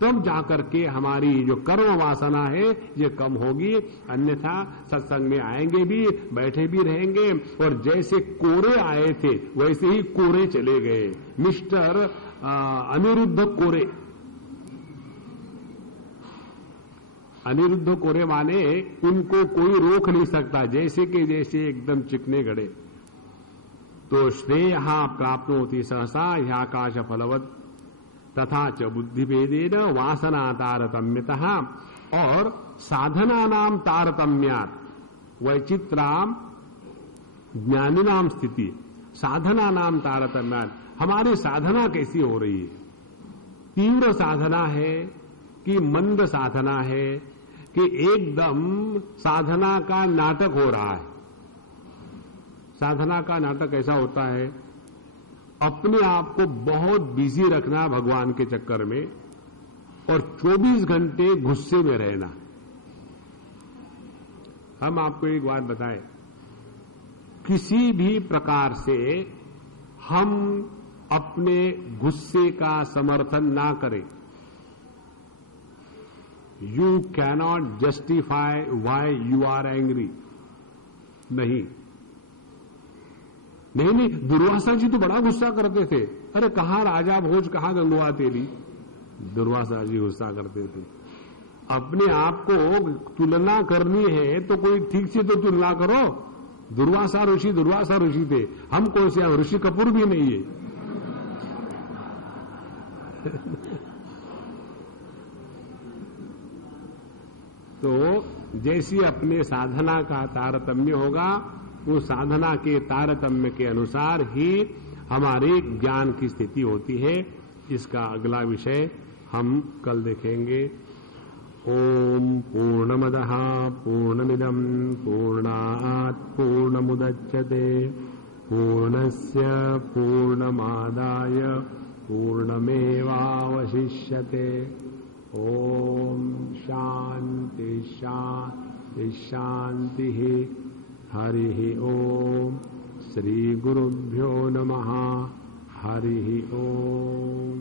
तब जाकर के हमारी जो कर्म वासना है ये कम होगी। अन्यथा सत्संग में आएंगे भी, बैठे भी रहेंगे और जैसे कोरे आए थे वैसे ही कोरे चले गए। मिस्टर अनिरुद्ध कोरे। अनिरुद्ध कोरे माने उनको कोई रोक नहीं सकता, जैसे के जैसे एकदम चिकने गड़े। तो श्रेय प्राप्नोति सहसा ह्याकाश फलवत तथा च बुद्धिभेदेन वासना तारतम्यतः और साधनानाम तारतम्यात् वैचित्राम ज्ञानिनाम स्थिति। साधनानाम तारतम्यात्, हमारी साधना कैसी हो रही है? तीव्र साधना है कि मंद साधना है कि एकदम साधना का नाटक हो रहा है? साधना का नाटक ऐसा होता है, अपने आप को बहुत बिजी रखना भगवान के चक्कर में और 24 घंटे गुस्से में रहना। हम आपको एक बात बताएं, किसी भी प्रकार से हम अपने गुस्से का समर्थन ना करें। You cannot justify why you are angry. नहीं, दुर्वासा जी तो बड़ा गुस्सा करते थे। अरे कहां राजा भोज, कहां गंगवा तेरी। दुर्वासा जी गुस्सा करते थे। अपने आप को तुलना करनी है तो कोई ठीक से तो तुलना करो। दुर्वासा ऋषि थे, हम कौन से? ऋषि कपूर भी नहीं है। तो जैसी अपने साधना का तारतम्य होगा, वो साधना के तारतम्य के अनुसार ही हमारे ज्ञान की स्थिति होती है। इसका अगला विषय हम कल देखेंगे। ओम पूर्णमदः पूर्णमिदं पूर्णात् पूर्णमुदच्यते पूर्णस्य पूर्णमादाय पूर्णमेवावशिष्यते। ओम शांति शांति शांतिः। हरिः ओम। श्री गुरुभ्यो नमः। हरिः ओम।